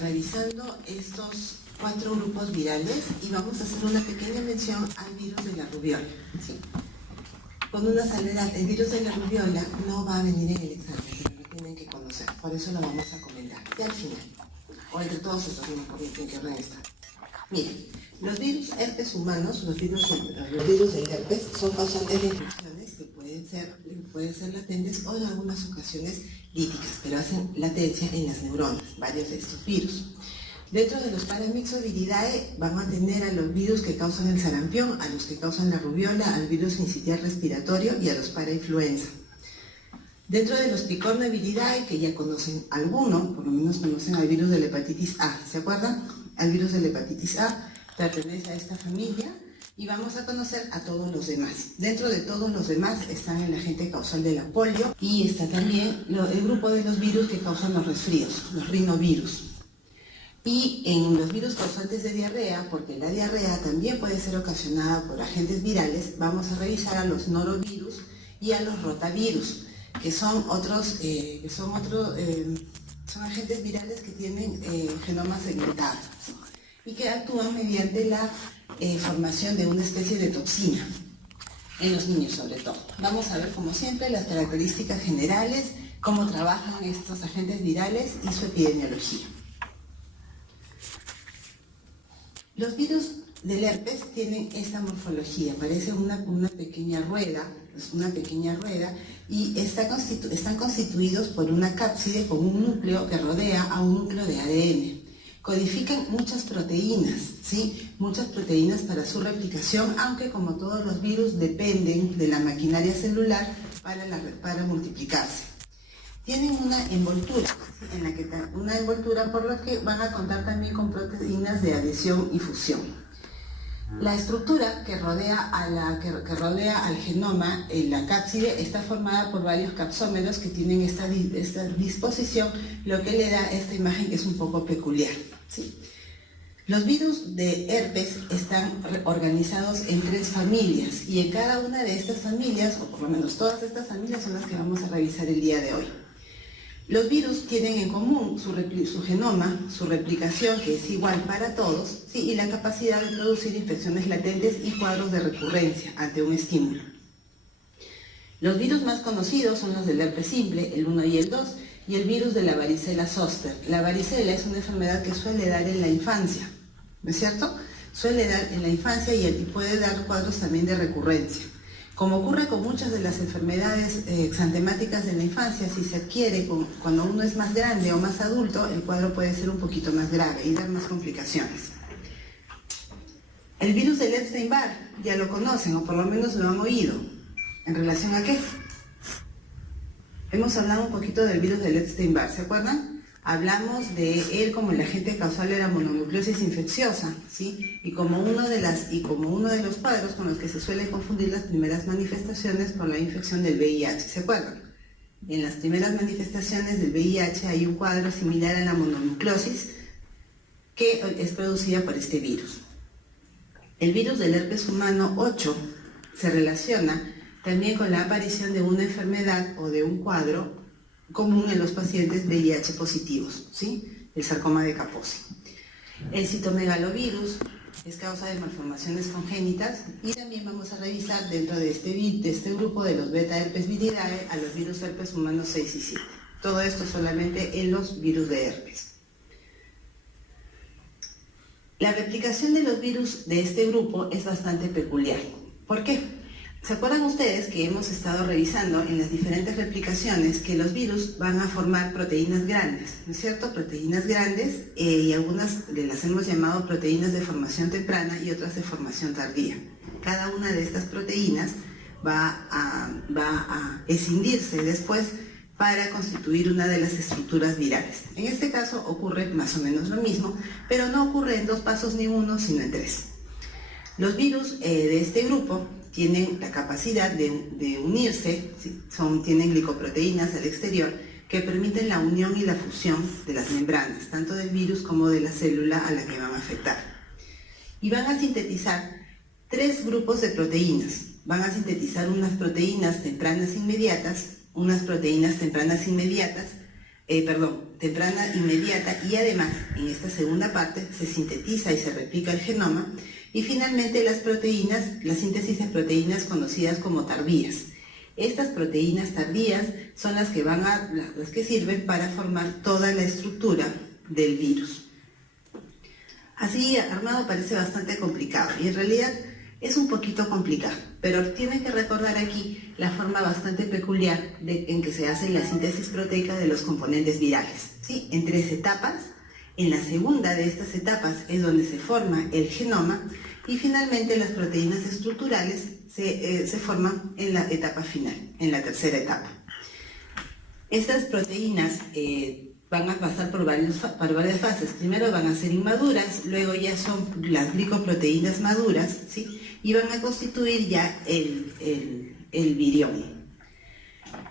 Revisando estos 4 grupos virales y vamos a hacer una pequeña mención al virus de la rubiola, ¿sí? Con una salvedad, el virus de la rubiola no va a venir en el examen, pero lo tienen que conocer, por eso lo vamos a comentar, y al final, o entre todos estos, no en qué orden está. Miren, los virus herpes humanos, los virus del herpes, son causantes de infecciones que pueden ser latentes o en algunas ocasiones líticas, pero hacen latencia en las neuronas, varios de estos virus. Dentro de los Paramyxoviridae van a tener a los virus que causan el sarampión, a los que causan la rubiola, al virus sincitial respiratorio y a los parainfluenza. Dentro de los Picornaviridae, que ya conocen alguno, por lo menos conocen al virus de la hepatitis A, ¿se acuerdan? Al virus de la hepatitis A pertenece a esta familia y vamos a conocer a todos los demás. Dentro de todos los demás están el agente causal de la polio y está también el grupo de los virus que causan los resfríos, los rinovirus. Y en los virus causantes de diarrea, porque la diarrea también puede ser ocasionada por agentes virales, vamos a revisar a los norovirus y a los rotavirus, que son son agentes virales que tienen genomas segmentados y que actúan mediante la formación de una especie de toxina en los niños sobre todo. Vamos a ver como siempre las características generales, cómo trabajan estos agentes virales y su epidemiología. Los virus del herpes tienen esta morfología, parece una pequeña rueda, y están constituidos por una cápside con un núcleo que rodea a un núcleo de ADN. Codifican muchas proteínas, ¿sí? Muchas proteínas para su replicación, aunque como todos los virus dependen de la maquinaria celular para multiplicarse. Tienen una envoltura, por lo que van a contar también con proteínas de adhesión y fusión. La estructura que rodea al genoma, la cápside, está formada por varios capsómeros que tienen esta disposición, lo que le da esta imagen que es un poco peculiar, ¿sí? Los virus de herpes están organizados en 3 familias y en cada una de estas familias, o por lo menos todas estas familias, son las que vamos a revisar el día de hoy. Los virus tienen en común su genoma, su replicación, que es igual para todos, ¿sí? Y la capacidad de producir infecciones latentes y cuadros de recurrencia ante un estímulo. Los virus más conocidos son los del herpes simple, el 1 y el 2, y el virus de la varicela zoster. La varicela es una enfermedad que suele dar en la infancia, ¿no es cierto? Suele dar en la infancia y puede dar cuadros también de recurrencia. Como ocurre con muchas de las enfermedades exantemáticas de la infancia, si se adquiere cuando uno es más grande o más adulto, el cuadro puede ser un poquito más grave y dar más complicaciones. El virus del Epstein-Barr, ya lo conocen o por lo menos lo han oído. ¿En relación a qué? Hemos hablado un poquito del virus del Epstein-Barr, ¿se acuerdan? Hablamos de él como el agente causal de la mononucleosis infecciosa, ¿sí? Y como uno de los cuadros con los que se suelen confundir las primeras manifestaciones por la infección del VIH, ¿se acuerdan? En las primeras manifestaciones del VIH hay un cuadro similar a la mononucleosis que es producida por este virus. El virus del herpes humano 8 se relaciona también con la aparición de una enfermedad o de un cuadro común en los pacientes VIH positivos, ¿sí? El sarcoma de Kaposi. El citomegalovirus es causa de malformaciones congénitas y también vamos a revisar dentro de este grupo de los beta herpes viridae a los virus herpes humanos 6 y 7. Todo esto solamente en los virus de herpes. La replicación de los virus de este grupo es bastante peculiar. ¿Por qué? ¿Se acuerdan ustedes que hemos estado revisando en las diferentes replicaciones que los virus van a formar proteínas grandes, ¿no es cierto? Proteínas grandes y algunas las hemos llamado proteínas de formación temprana y otras de formación tardía. Cada una de estas proteínas va a escindirse después para constituir una de las estructuras virales. En este caso ocurre más o menos lo mismo, pero no ocurre en 2 pasos ni 1, sino en 3. Los virus de este grupo tienen la capacidad de unirse, ¿sí? Tienen glicoproteínas al exterior que permiten la unión y la fusión de las membranas, tanto del virus como de la célula a la que van a afectar. Y van a sintetizar 3 grupos de proteínas. Van a sintetizar unas proteínas temprana inmediata, y además en esta segunda parte se sintetiza y se replica el genoma, y finalmente la síntesis de proteínas conocidas como tardías. Estas proteínas tardías son las que sirven para formar toda la estructura del virus. Así armado parece bastante complicado, y en realidad es un poquito complicado, pero tienen que recordar aquí la forma bastante peculiar en que se hace la síntesis proteica de los componentes virales, ¿sí? En 3 etapas. En la segunda de estas etapas es donde se forma el genoma, y finalmente las proteínas estructurales se forman en la etapa final, en la tercera etapa. Estas proteínas van a pasar por varias fases. Primero van a ser inmaduras, luego ya son las glicoproteínas maduras, ¿sí? Y van a constituir ya el virión.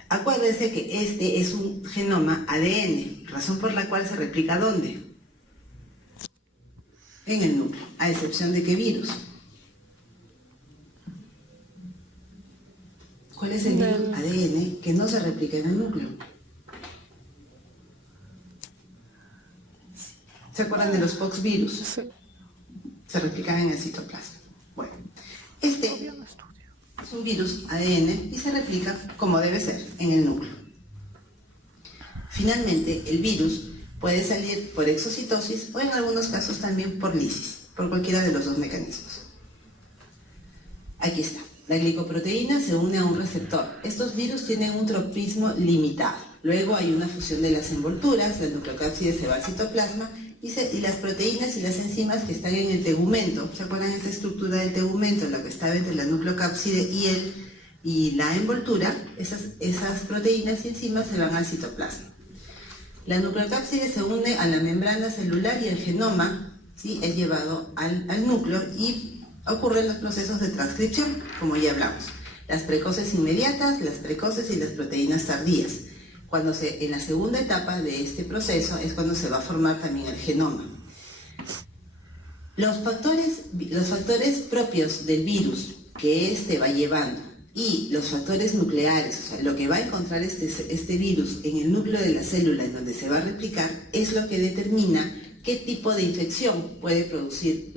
Acuérdense que este es un genoma ADN, razón por la cual se replica ¿dónde? En el núcleo, a excepción de qué virus. ¿Cuál es el virus ADN que no se replica en el núcleo? ¿Se acuerdan de los poxvirus? Sí. Se replican en el citoplasma. Bueno, este es un virus ADN y se replica como debe ser, en el núcleo. Finalmente, el virus puede salir por exocitosis o en algunos casos también por lisis, por cualquiera de los dos mecanismos. Aquí está. La glicoproteína se une a un receptor. Estos virus tienen un tropismo limitado. Luego hay una fusión de las envolturas, la nucleocápside se va al citoplasma y las proteínas y las enzimas que están en el tegumento. ¿Se acuerdan esa estructura del tegumento, la que estaba entre la nucleocápside y la envoltura? Esas proteínas y enzimas se van al citoplasma. La nucleocápside se une a la membrana celular y el genoma, ¿sí?, es llevado al núcleo y ocurren los procesos de transcripción, como ya hablamos. Las precoces inmediatas, las precoces y las proteínas tardías. En la segunda etapa de este proceso es cuando se va a formar también el genoma. Los factores propios del virus que éste va llevando y los factores nucleares, o sea, lo que va a encontrar este virus en el núcleo de la célula en donde se va a replicar, es lo que determina qué tipo de infección pueden producir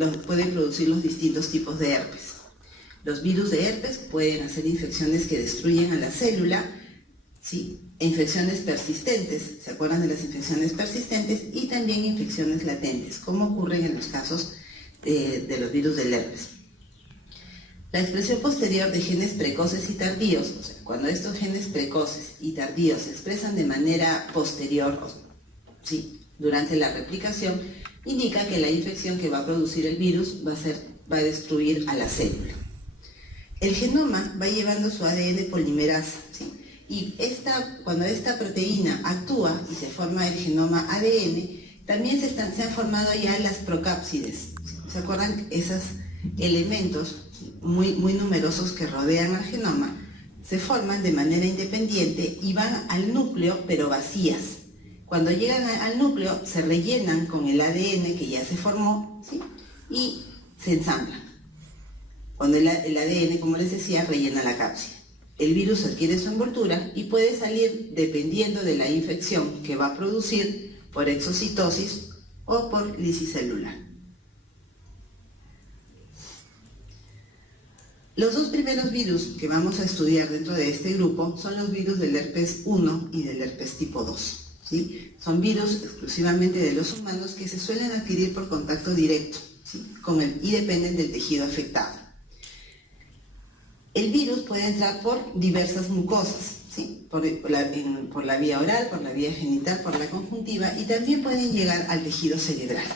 los distintos tipos de herpes. Los virus de herpes pueden hacer infecciones que destruyen a la célula, ¿sí?, infecciones persistentes, ¿se acuerdan de las infecciones persistentes? Y también infecciones latentes, como ocurren en los casos de los virus del herpes. La expresión posterior de genes precoces y tardíos, o sea, cuando estos genes precoces y tardíos se expresan de manera posterior, ¿sí?, durante la replicación, indica que la infección que va a producir el virus va a destruir a la célula. El genoma va llevando su ADN polimerasa, ¿sí?, y cuando esta proteína actúa y se forma el genoma ADN, también se han formado ya las procápsides. ¿Se acuerdan? Esos elementos muy numerosos que rodean al genoma se forman de manera independiente y van al núcleo, pero vacías. Cuando llegan al núcleo, se rellenan con el ADN que ya se formó, ¿sí?, y se ensamblan. Cuando el ADN, como les decía, rellena la cápside. El virus adquiere su envoltura y puede salir dependiendo de la infección que va a producir por exocitosis o por lisis celular. Los dos primeros virus que vamos a estudiar dentro de este grupo son los virus del herpes 1 y del herpes tipo 2. ¿Sí? Son virus exclusivamente de los humanos que se suelen adquirir por contacto directo, ¿sí?, y dependen del tejido afectado. El virus puede entrar por diversas mucosas, ¿sí?, por la vía oral, por la vía genital, por la conjuntiva, y también pueden llegar al tejido cerebral.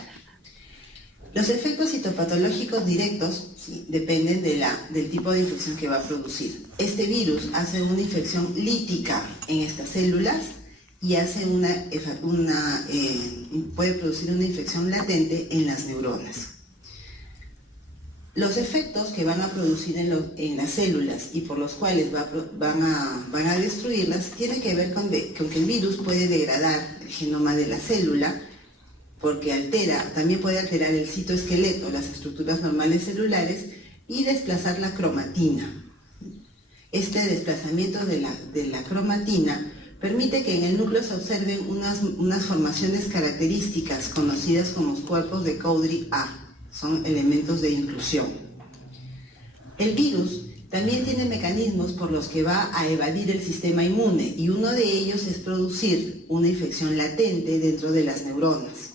Los efectos citopatológicos directos, ¿sí?, dependen del tipo de infección que va a producir. Este virus hace una infección lítica en estas células y puede producir una infección latente en las neuronas. Los efectos que van a producir en las células y por los cuales van a destruirlas tienen que ver con que el virus puede degradar el genoma de la célula, porque también puede alterar el citoesqueleto, las estructuras normales celulares, y desplazar la cromatina. Este desplazamiento de la cromatina permite que en el núcleo se observen unas formaciones características conocidas como los cuerpos de Cowdry A. Son elementos de inclusión. El virus también tiene mecanismos por los que va a evadir el sistema inmune, y uno de ellos es producir una infección latente dentro de las neuronas.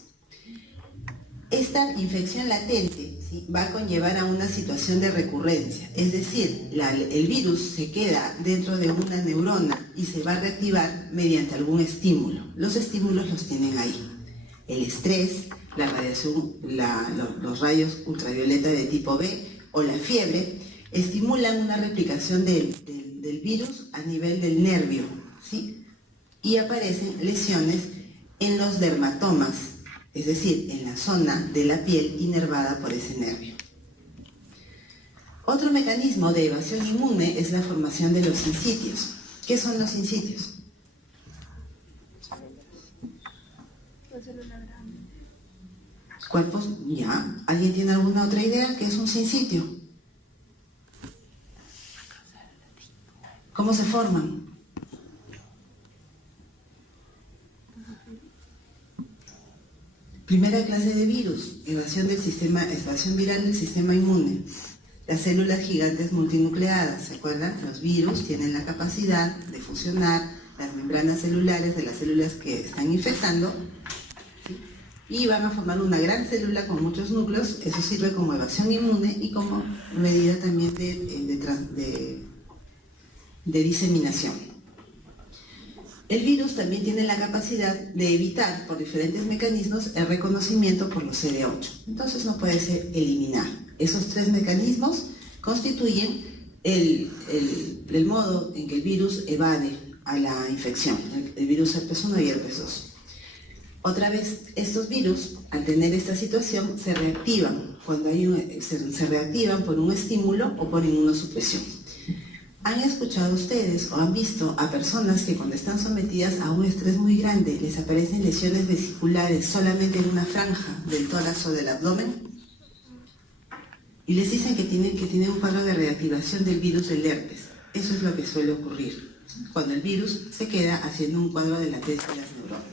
Esta infección latente, ¿sí?, va a conllevar a una situación de recurrencia, es decir, el virus se queda dentro de una neurona y se va a reactivar mediante algún estímulo. Los estímulos los tienen ahí: el estrés, la radiación, los rayos ultravioleta de tipo B o la fiebre estimulan una replicación del virus a nivel del nervio, ¿sí? Y aparecen lesiones en los dermatomas, es decir, en la zona de la piel inervada por ese nervio. Otro mecanismo de evasión inmune es la formación de los sincitios. ¿Qué son los sincitios? Cuerpos, ya. ¿Alguien tiene alguna otra idea? ¿Qué es un sincitio? ¿Cómo se forman? Primera clase de virus, evasión viral del sistema inmune. Las células gigantes multinucleadas, ¿se acuerdan? Los virus tienen la capacidad de fusionar las membranas celulares de las células que están infectando, ¿sí?, y van a formar una gran célula con muchos núcleos. Eso sirve como evasión inmune y como medida también de diseminación. El virus también tiene la capacidad de evitar por diferentes mecanismos el reconocimiento por los CD8. Entonces no puede ser eliminado. Esos tres mecanismos constituyen el modo en que el virus evade a la infección, el virus herpes 1 y herpes 2. Otra vez, estos virus, al tener esta situación, se reactivan se reactivan por un estímulo o por inmunosupresión. ¿Han escuchado ustedes o han visto a personas que cuando están sometidas a un estrés muy grande les aparecen lesiones vesiculares solamente en una franja del tórax o del abdomen? Y les dicen que tienen un cuadro de reactivación del virus del herpes. Eso es lo que suele ocurrir cuando el virus se queda haciendo un cuadro de latencia de las neuronas.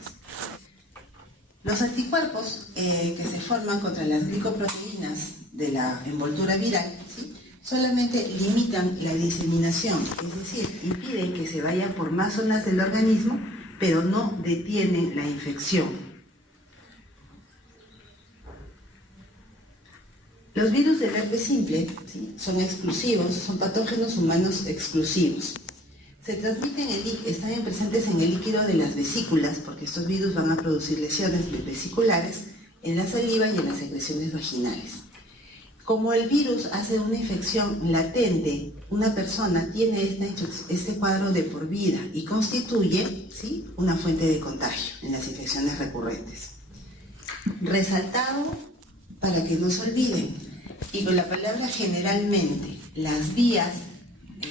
Los anticuerpos que se forman contra las glicoproteínas de la envoltura viral, ¿sí?, solamente limitan la diseminación, es decir, impiden que se vaya por más zonas del organismo, pero no detienen la infección. Los virus del herpes simple, ¿sí?, son exclusivos, son patógenos humanos exclusivos. Se transmiten, están presentes en el líquido de las vesículas, porque estos virus van a producir lesiones vesiculares en la saliva y en las secreciones vaginales. Como el virus hace una infección latente, una persona tiene este cuadro de por vida y constituye, ¿sí?, una fuente de contagio en las infecciones recurrentes. Resaltado para que no se olviden, y con la palabra generalmente, las vías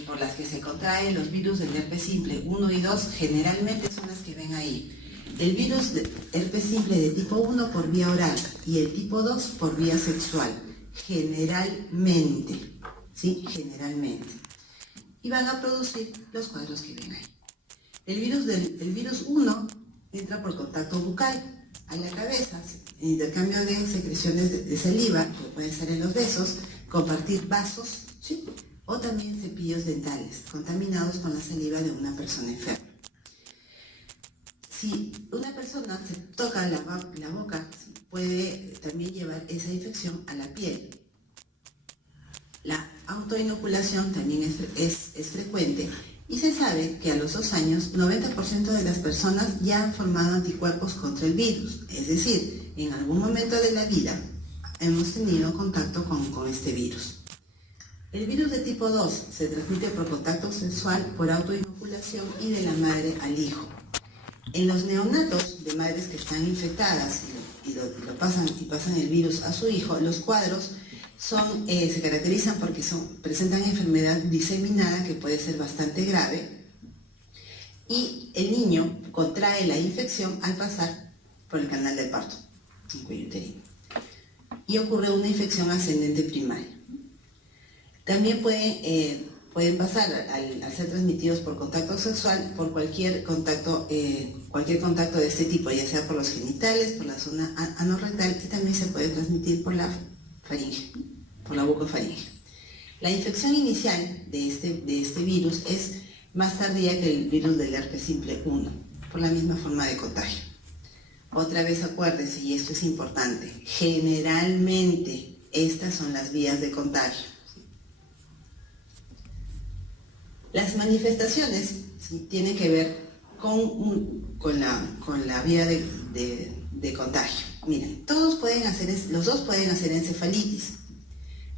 por las que se contraen los virus del herpes simple 1 y 2 generalmente son las que ven ahí. El virus de herpes simple de tipo 1 por vía oral y el tipo 2 por vía sexual. Generalmente, ¿sí? Generalmente. Y van a producir los cuadros que ven ahí. El virus 1 entra por contacto bucal a la cabeza, en intercambio de secreciones de saliva, que pueden ser en los besos, compartir vasos, ¿sí?, o también cepillos dentales contaminados con la saliva de una persona enferma. Si una persona se toca la boca, puede también llevar esa infección a la piel. La autoinoculación también es frecuente y se sabe que a los 2 años 90% de las personas ya han formado anticuerpos contra el virus. Es decir, en algún momento de la vida hemos tenido contacto con este virus. El virus de tipo 2 se transmite por contacto sexual, por autoinoculación y de la madre al hijo. En los neonatos de madres que están infectadas y pasan el virus a su hijo, los cuadros se caracterizan porque presentan enfermedad diseminada que puede ser bastante grave, y el niño contrae la infección al pasar por el canal del parto, en cuello uterino, y ocurre una infección ascendente primaria. También pueden pasar al ser transmitidos por contacto sexual, por cualquier contacto de este tipo, ya sea por los genitales, por la zona anorrectal, y también se puede transmitir por la faringe, por la bucofaringe. La infección inicial de este virus es más tardía que el virus del herpes simple 1, por la misma forma de contagio. Otra vez acuérdense, y esto es importante, generalmente estas son las vías de contagio. Las manifestaciones, ¿sí?, tienen que ver con la vía de contagio. Miren, los dos pueden hacer encefalitis,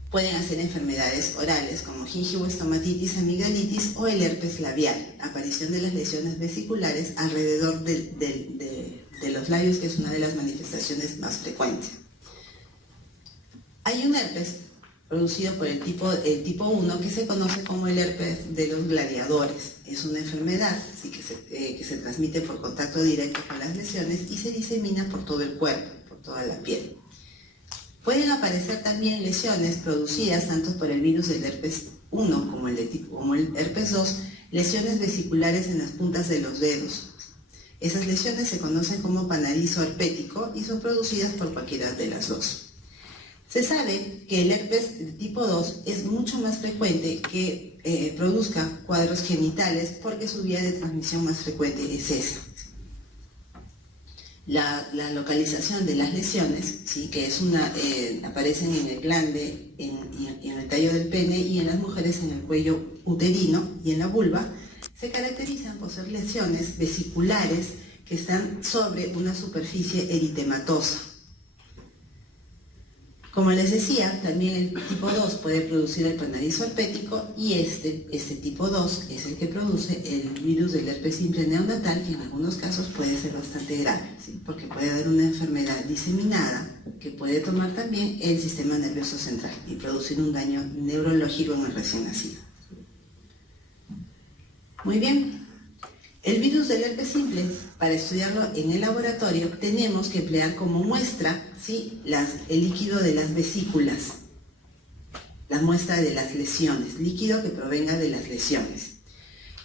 pueden hacer enfermedades orales como gingivoestomatitis, amigdalitis o el herpes labial, aparición de las lesiones vesiculares alrededor de los labios, que es una de las manifestaciones más frecuentes. Hay un herpes producido por el tipo 1 que se conoce como el herpes de los gladiadores. Es una enfermedad, ¿sí?, que se transmite por contacto directo con las lesiones y se disemina por todo el cuerpo, por toda la piel. Pueden aparecer también lesiones producidas tanto por el virus del herpes 1 como el herpes 2, lesiones vesiculares en las puntas de los dedos. Esas lesiones se conocen como panadizo herpético y son producidas por cualquiera de las dos. Se sabe que el herpes de tipo 2 es mucho más frecuente que produzca cuadros genitales porque su vía de transmisión más frecuente es esa. La localización de las lesiones, ¿sí?, que aparecen en el glande, en el tallo del pene, y en las mujeres en el cuello uterino y en la vulva, se caracterizan por ser lesiones vesiculares que están sobre una superficie eritematosa. Como les decía, también el tipo 2 puede producir el panadizo herpético, y este tipo 2 es el que produce el virus del herpes simple neonatal, que en algunos casos puede ser bastante grave, ¿sí?, porque puede haber una enfermedad diseminada que puede tomar también el sistema nervioso central y producir un daño neurológico en el recién nacido. Muy bien. El virus del herpes simple, para estudiarlo en el laboratorio, tenemos que emplear como muestra, ¿sí?, el líquido de las vesículas, la muestra de las lesiones, líquido que provenga de las lesiones.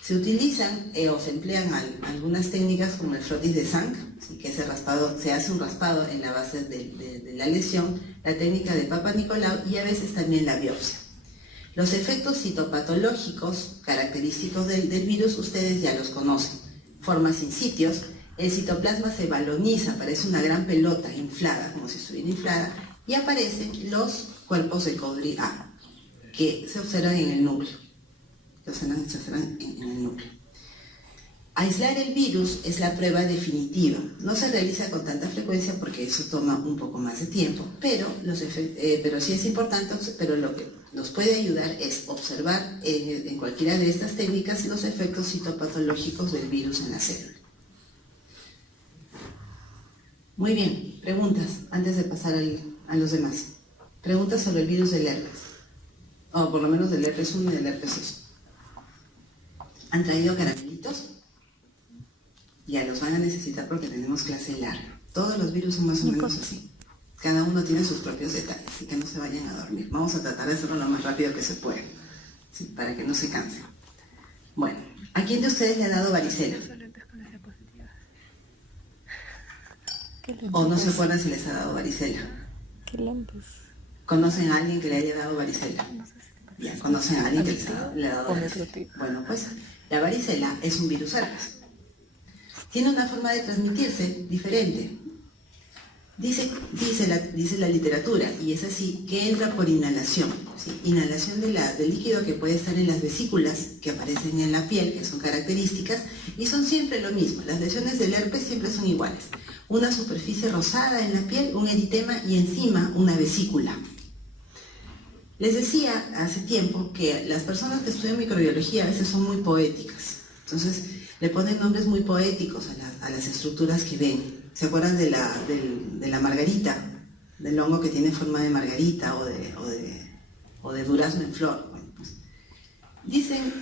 Se utilizan o se emplean algunas técnicas como el frotis de Zank, ¿sí?, que se hace un raspado en la base de la lesión, la técnica de Papa Nicolau y a veces también la biopsia. Los efectos citopatológicos característicos del virus ustedes ya los conocen. Forma sin sitios, el citoplasma se baloniza, parece una gran pelota inflada, como si estuviera inflada, y aparecen los cuerpos de Cowdry A, que se observan en el núcleo. Aislar el virus es la prueba definitiva. No se realiza con tanta frecuencia porque eso toma un poco más de tiempo, pero sí es importante, pero lo que nos puede ayudar es observar en cualquiera de estas técnicas los efectos citopatológicos del virus en la célula. Muy bien, preguntas antes de pasar a los demás. Preguntas sobre el virus del herpes, o por lo menos del herpes 1 y del herpes 2. ¿Han traído caramelitos? Ya los van a necesitar porque tenemos clase larga. Todos los virus son más o menos así. Cada uno tiene sus propios detalles, así que no se vayan a dormir. Vamos a tratar de hacerlo lo más rápido que se pueda, ¿sí?, para que no se cansen. Bueno, ¿a quién de ustedes le ha dado varicela? ¿O no se acuerdan si les ha dado varicela? ¿Qué lentes? ¿Conocen a alguien que le haya dado varicela? Ya, ¿conocen a alguien que le ha dado varicela? Bueno, pues la varicela es un virus herpes. Tiene una forma de transmitirse diferente. Dice la literatura, y es así, que entra por inhalación, ¿sí?, inhalación del líquido que puede estar en las vesículas que aparecen en la piel, que son características, y son siempre lo mismo. Las lesiones del herpes siempre son iguales. Una superficie rosada en la piel, un eritema y encima una vesícula. Les decía hace tiempo que las personas que estudian microbiología a veces son muy poéticas. Entonces, le ponen nombres muy poéticos a las estructuras que ven. ¿Se acuerdan de la margarita? Del hongo que tiene forma de margarita o de durazno en flor. Bueno, pues, dicen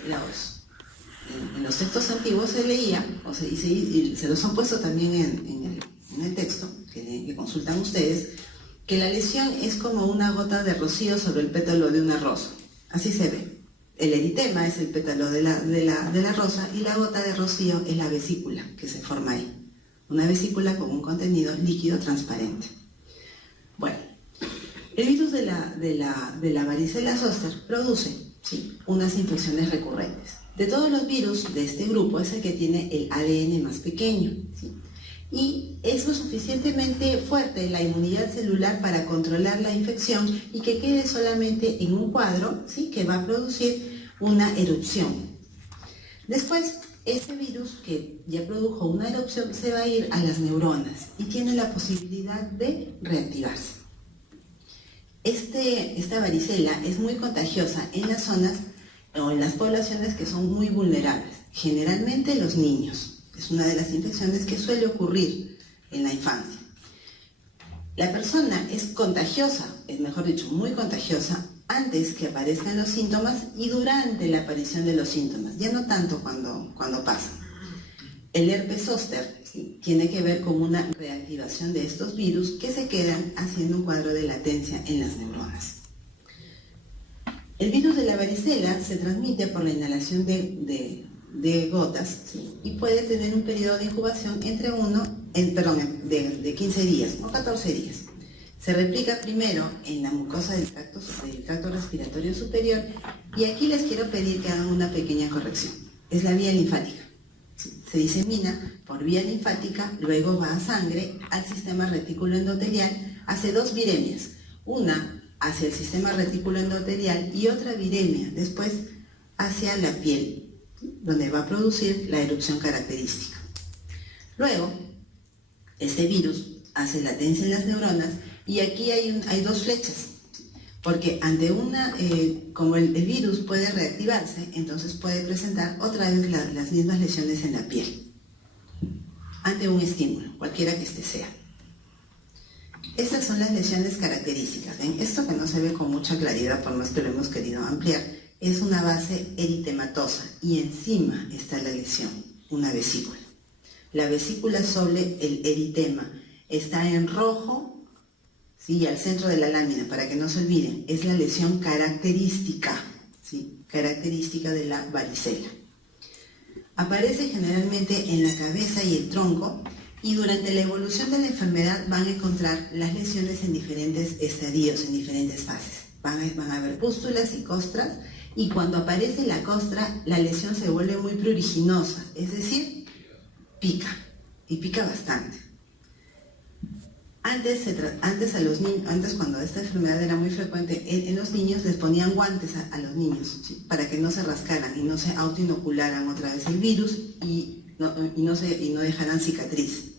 en los textos antiguos se leía, y se los han puesto también en el texto que consultan ustedes, que la lesión es como una gota de rocío sobre el pétalo de una rosa. Así se ve. El eritema es el pétalo de la rosa y la gota de rocío es la vesícula que se forma ahí. Una vesícula con un contenido líquido transparente. Bueno, el virus de la varicela zoster produce, ¿sí?, unas infecciones recurrentes. De todos los virus de este grupo es el que tiene el ADN más pequeño, ¿sí? Y es lo suficientemente fuerte la inmunidad celular para controlar la infección y que quede solamente en un cuadro, ¿sí?, que va a producir una erupción. Después, este virus que ya produjo una erupción se va a ir a las neuronas y tiene la posibilidad de reactivarse. Esta varicela es muy contagiosa en las zonas o en las poblaciones que son muy vulnerables, generalmente los niños. Es una de las infecciones que suele ocurrir en la infancia. La persona es contagiosa, es mejor dicho, muy contagiosa, antes que aparezcan los síntomas y durante la aparición de los síntomas, ya no tanto cuando pasan. El herpes zóster, ¿sí?, tiene que ver con una reactivación de estos virus que se quedan haciendo un cuadro de latencia en las neuronas. El virus de la varicela se transmite por la inhalación de gotas, ¿sí?, y puede tener un periodo de incubación de 15 días o 14 días. Se replica primero en la mucosa del tracto respiratorio superior y aquí les quiero pedir que hagan una pequeña corrección. Es la vía linfática. Se disemina por vía linfática, luego va a sangre, al sistema retículo endotelial, hace dos viremias, una hacia el sistema retículo endotelial y otra viremia después hacia la piel, donde va a producir la erupción característica. Luego, este virus hace latencia en las neuronas y aquí hay dos flechas, porque ante como el virus puede reactivarse, entonces puede presentar otra vez las mismas lesiones en la piel, ante un estímulo, cualquiera que este sea. Estas son las lesiones características. ¿Ven? Esto que no se ve con mucha claridad, por más que lo hemos querido ampliar, es una base eritematosa y encima está la lesión, una vesícula. La vesícula sobre el eritema está en rojo, ¿sí?, al centro de la lámina, para que no se olviden, es la lesión característica, ¿sí?, característica de la varicela. Aparece generalmente en la cabeza y el tronco y durante la evolución de la enfermedad van a encontrar las lesiones en diferentes estadios, en diferentes fases. Van a haber pústulas y costras y cuando aparece la costra, la lesión se vuelve muy pruriginosa, es decir, pica, y pica bastante. Antes cuando esta enfermedad era muy frecuente en los niños, les ponían guantes a los niños, ¿sí?, para que no se rascaran y no se autoinocularan otra vez el virus y no dejaran cicatriz.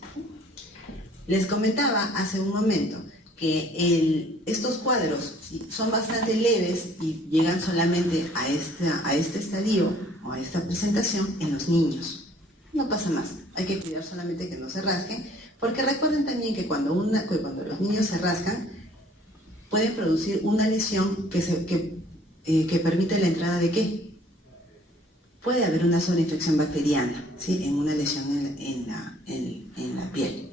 Les comentaba hace un momento que estos cuadros, ¿sí?, son bastante leves y llegan solamente a este estadio o a esta presentación en los niños. No pasa más, hay que cuidar solamente que no se rasquen, porque recuerden también que cuando los niños se rascan, pueden producir una lesión que permite la entrada de ¿qué? Puede haber una sobreinfección bacteriana, ¿sí?, en una lesión en la piel.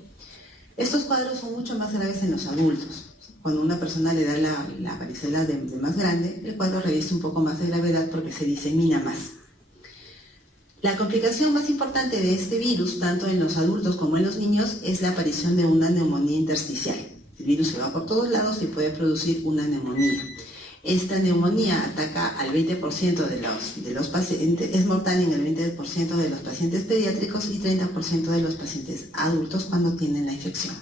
Estos cuadros son mucho más graves en los adultos. Cuando una persona le da la varicela de más grande, el cuadro reviste un poco más de gravedad porque se disemina más. La complicación más importante de este virus, tanto en los adultos como en los niños, es la aparición de una neumonía intersticial. El virus se va por todos lados y puede producir una neumonía. Esta neumonía ataca al 20% de los pacientes, es mortal en el 20% de los pacientes pediátricos y 30% de los pacientes adultos cuando tienen la infección.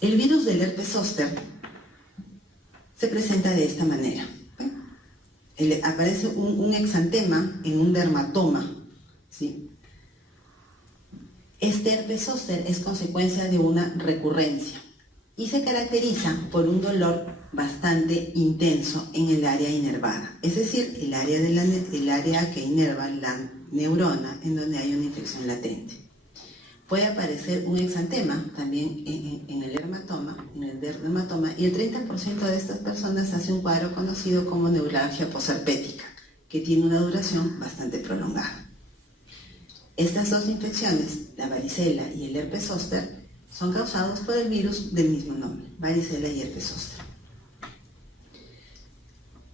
El virus del herpes zóster se presenta de esta manera. Aparece un exantema en un dermatoma, ¿sí? Este herpes zóster es consecuencia de una recurrencia y se caracteriza por un dolor bastante intenso en el área inervada, es decir, el área que inerva la neurona en donde hay una infección latente. Puede aparecer un exantema también en el dermatoma, y el 30% de estas personas hace un cuadro conocido como neuralgia posherpética, que tiene una duración bastante prolongada. Estas dos infecciones, la varicela y el herpes zóster, son causados por el virus del mismo nombre, varicela y herpes zóster.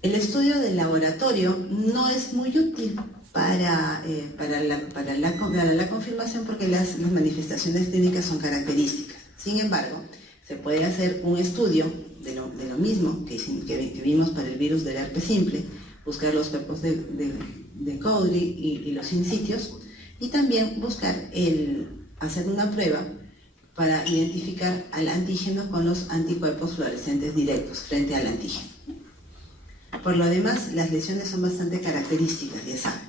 El estudio del laboratorio no es muy útil para la confirmación porque las manifestaciones clínicas son características. Sin embargo, se puede hacer un estudio de lo mismo que vimos para el virus del herpes simple, buscar los cuerpos de Cowdry y los sinsitios, y también hacer una prueba para identificar al antígeno con los anticuerpos fluorescentes directos frente al antígeno. Por lo demás, las lesiones son bastante características, ya saben.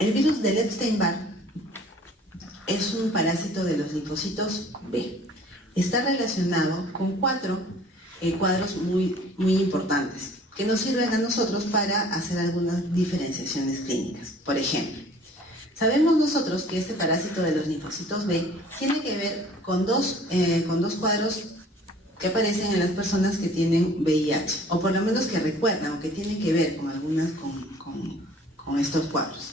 El virus del Epstein-Barr es un parásito de los linfocitos B. Está relacionado con 4 cuadros muy importantes que nos sirven a nosotros para hacer algunas diferenciaciones clínicas. Por ejemplo, sabemos nosotros que este parásito de los linfocitos B tiene que ver con dos cuadros que aparecen en las personas que tienen VIH, o por lo menos que recuerdan, o que tienen que ver con algunas con estos cuadros.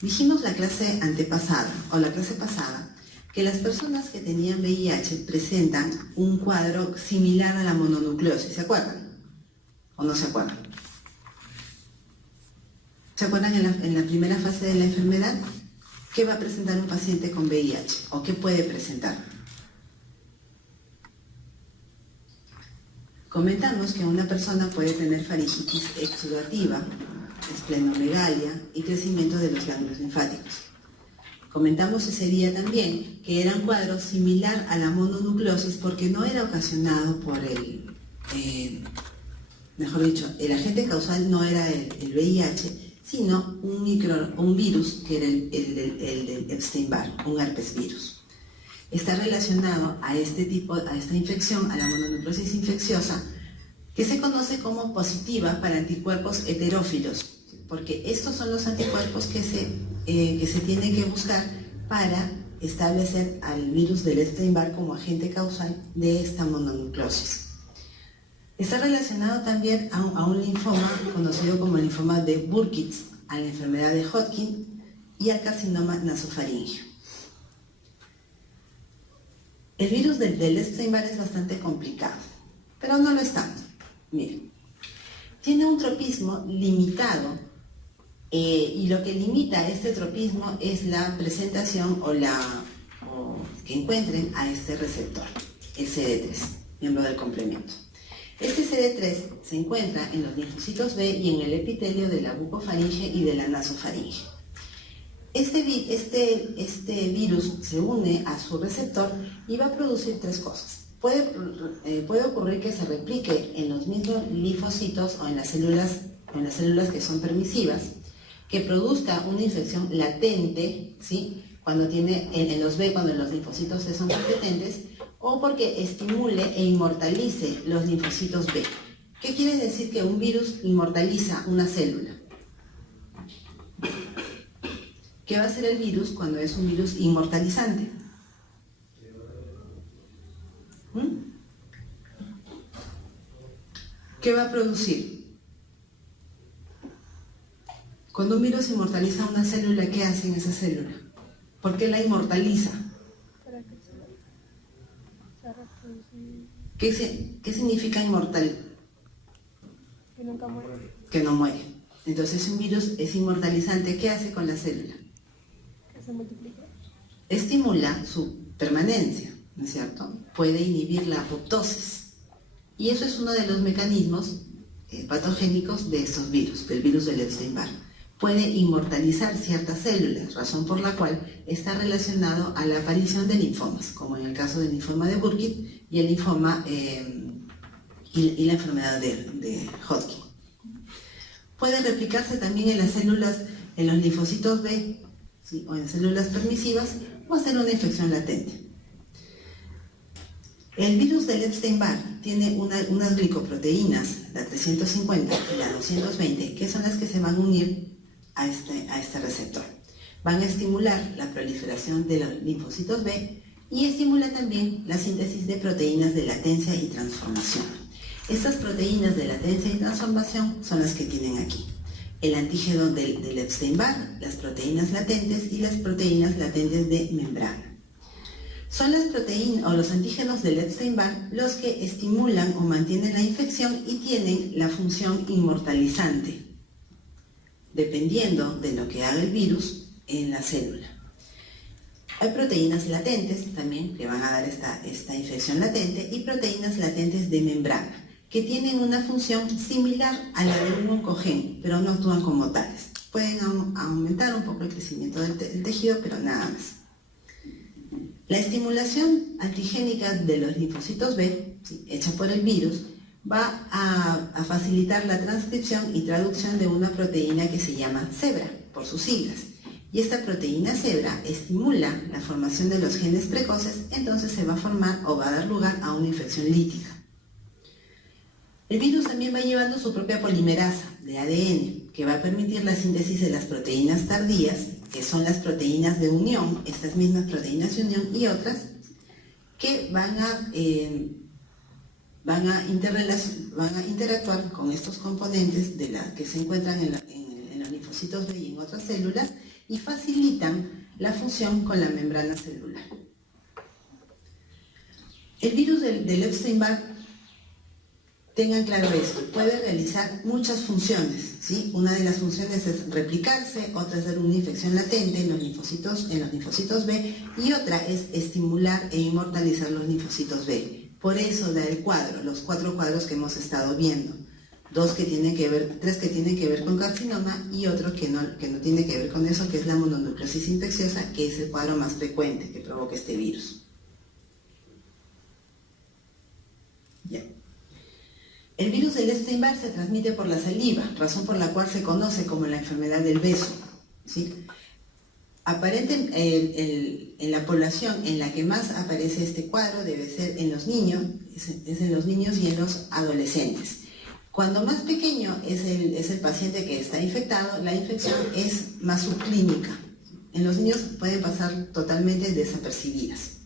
Dijimos la clase antepasada, o la clase pasada, que las personas que tenían VIH presentan un cuadro similar a la mononucleosis, ¿se acuerdan? ¿O no se acuerdan? ¿Se acuerdan en la primera fase de la enfermedad? ¿Qué va a presentar un paciente con VIH? ¿O qué puede presentar? Comentamos que una persona puede tener faringitis exudativa, esplenomegalia y crecimiento de los ganglios linfáticos. Comentamos ese día también que eran cuadros similar a la mononucleosis porque no era ocasionado por mejor dicho, el agente causal no era el VIH, sino un virus que era el de Epstein-Barr, un herpes virus. Está relacionado a esta infección, a la mononucleosis infecciosa, que se conoce como positiva para anticuerpos heterófilos, porque estos son los anticuerpos que se tienen que buscar para establecer al virus del Epstein-Barr como agente causal de esta mononucleosis. Está relacionado también a un linfoma conocido como el linfoma de Burkitt, a la enfermedad de Hodgkin y al carcinoma nasofaríngeo. El virus del Epstein-Barr es bastante complicado, pero no lo es tanto. Miren, tiene un tropismo limitado y lo que limita este tropismo es la presentación o que encuentren a este receptor, el CD3, miembro del complemento. Este CD3 se encuentra en los linfocitos B y en el epitelio de la bucofaringe y de la nasofaringe. Este virus se une a su receptor y va a producir 3 cosas. Puede ocurrir que se replique en los mismos linfocitos o en las células que son permisivas, que produzca una infección latente, ¿sí? En los B, cuando los linfocitos C son competentes, o porque estimule e inmortalice los linfocitos B. ¿Qué quiere decir que un virus inmortaliza una célula? ¿Qué va a hacer el virus cuando es un virus inmortalizante? ¿Qué va a producir? Cuando un virus inmortaliza una célula, ¿qué hace en esa célula? ¿Por qué la inmortaliza? Para que se reproducir. ¿Qué significa inmortal? Que nunca muere. Que no muere. Entonces, si un virus es inmortalizante, ¿qué hace con la célula? Que se multiplica. Estimula su permanencia, ¿no es cierto? Puede inhibir la apoptosis. Y eso es uno de los mecanismos patogénicos de estos virus, del virus del Epstein-Barr. Puede inmortalizar ciertas células, razón por la cual está relacionado a la aparición de linfomas, como en el caso del linfoma de Burkitt y el linfoma y la enfermedad de Hodgkin. Puede replicarse también en las células, en los linfocitos B, ¿sí? O en células permisivas, o hacer una infección latente. El virus del Epstein-Barr tiene unas glicoproteínas, la 350 y la 220, que son las que se van a unir a este receptor. Van a estimular la proliferación de los linfocitos B y estimula también la síntesis de proteínas de latencia y transformación. Estas proteínas de latencia y transformación son las que tienen aquí. El antígeno del Epstein-Barr, las proteínas latentes y las proteínas latentes de membrana. Son las proteínas o los antígenos del Epstein-Barr los que estimulan o mantienen la infección y tienen la función inmortalizante, dependiendo de lo que haga el virus en la célula. Hay proteínas latentes también que van a dar esta infección latente y proteínas latentes de membrana que tienen una función similar a la de un oncogen, pero no actúan como tales. Pueden aumentar un poco el crecimiento del tejido, pero nada más. La estimulación antigénica de los linfocitos B, ¿sí?, hecha por el virus, va a facilitar la transcripción y traducción de una proteína que se llama cebra, por sus siglas. Y esta proteína cebra estimula la formación de los genes precoces, entonces se va a formar o va a dar lugar a una infección lítica. El virus también va llevando su propia polimerasa de ADN, que va a permitir la síntesis de las proteínas tardías, que son las proteínas de unión, estas mismas proteínas de unión y otras, que van a interactuar con estos componentes que se encuentran en los linfocitos B y en otras células y facilitan la fusión con la membrana celular. El virus del Epstein-Barr, tengan claro esto, puede realizar muchas funciones, ¿sí? Una de las funciones es replicarse, otra es dar una infección latente en los linfocitos B y otra es estimular e inmortalizar los linfocitos B. Por eso da el cuadro, los 4 cuadros que hemos estado viendo. 3 que tienen que ver con carcinoma y otro que no tiene que ver con eso, que es la mononucleosis infecciosa, que es el cuadro más frecuente que provoca este virus. Ya. El virus del Epstein-Barr se transmite por la saliva, razón por la cual se conoce como la enfermedad del beso, ¿sí? En la población en la que más aparece este cuadro debe ser en los niños, es en los niños y en los adolescentes. Cuando más pequeño es el paciente que está infectado, la infección es más subclínica. En los niños pueden pasar totalmente desapercibidas.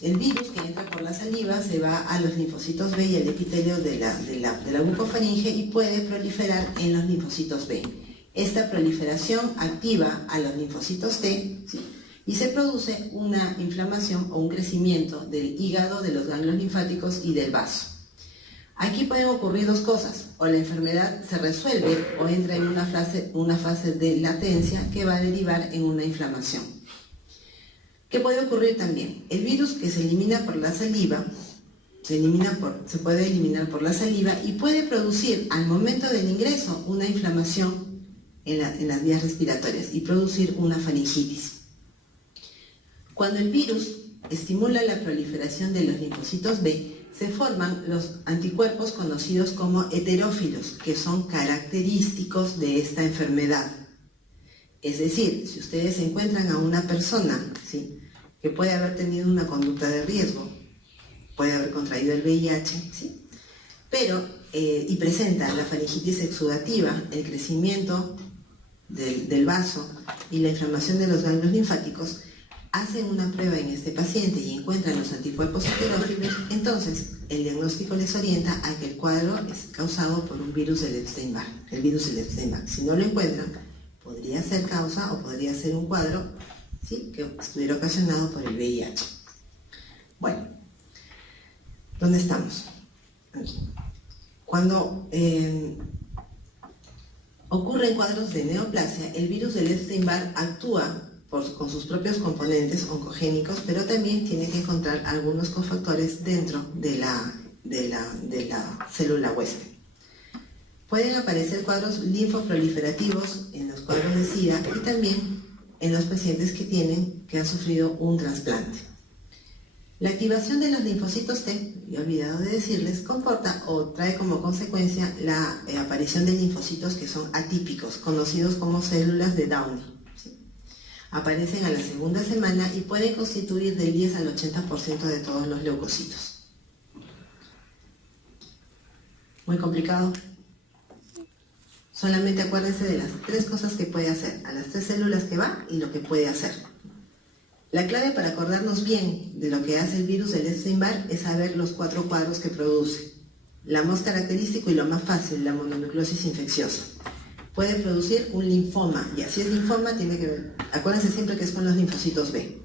El virus que entra por la saliva se va a los linfocitos B y al epitelio de la bucofaringe y puede proliferar en los linfocitos B. Esta proliferación activa a los linfocitos T, ¿sí?, y se produce una inflamación o un crecimiento del hígado, de los ganglios linfáticos y del vaso. Aquí pueden ocurrir 2 cosas: o la enfermedad se resuelve o entra en una fase de latencia que va a derivar en una inflamación. ¿Qué puede ocurrir también? El virus que se elimina por la saliva, se puede eliminar por la saliva y puede producir al momento del ingreso una inflamación en las vías respiratorias y producir una faringitis. Cuando el virus estimula la proliferación de los linfocitos B, se forman los anticuerpos conocidos como heterófilos, que son característicos de esta enfermedad. Es decir, si ustedes encuentran a una persona, ¿sí?, que puede haber tenido una conducta de riesgo, puede haber contraído el VIH, ¿sí?, y presenta la faringitis exudativa, el crecimiento del vaso y la inflamación de los ganglios linfáticos, hacen una prueba en este paciente y encuentran los anticuerpos heterófilos, entonces el diagnóstico les orienta a que el cuadro es causado por un virus del Epstein-Barr, el virus del Epstein-Barr. Si no lo encuentran, podría ser causa o podría ser un cuadro, ¿sí?, que estuviera ocasionado por el VIH. Bueno, ¿dónde estamos? Aquí. Cuando ocurren cuadros de neoplasia, el virus del Epstein-Barr actúa con sus propios componentes oncogénicos, pero también tiene que encontrar algunos cofactores dentro de la célula huésped. Pueden aparecer cuadros linfoproliferativos en los cuadros de SIDA y también en los pacientes que han sufrido un trasplante. La activación de los linfocitos T, he olvidado de decirles, comporta o trae como consecuencia la aparición de linfocitos que son atípicos, conocidos como células de Downey, ¿sí? Aparecen a la segunda semana y pueden constituir del 10 al 80% de todos los leucocitos. ¿Muy complicado? Solamente acuérdense de las 3 cosas que puede hacer, a las 3 células que va y lo que puede hacer. La clave para acordarnos bien de lo que hace el virus del Epstein-Barr es saber los 4 cuadros que produce. La más característico y lo más fácil, la mononucleosis infecciosa. Puede producir un linfoma, y así es linfoma, tiene que ver, acuérdense siempre que es con los linfocitos B.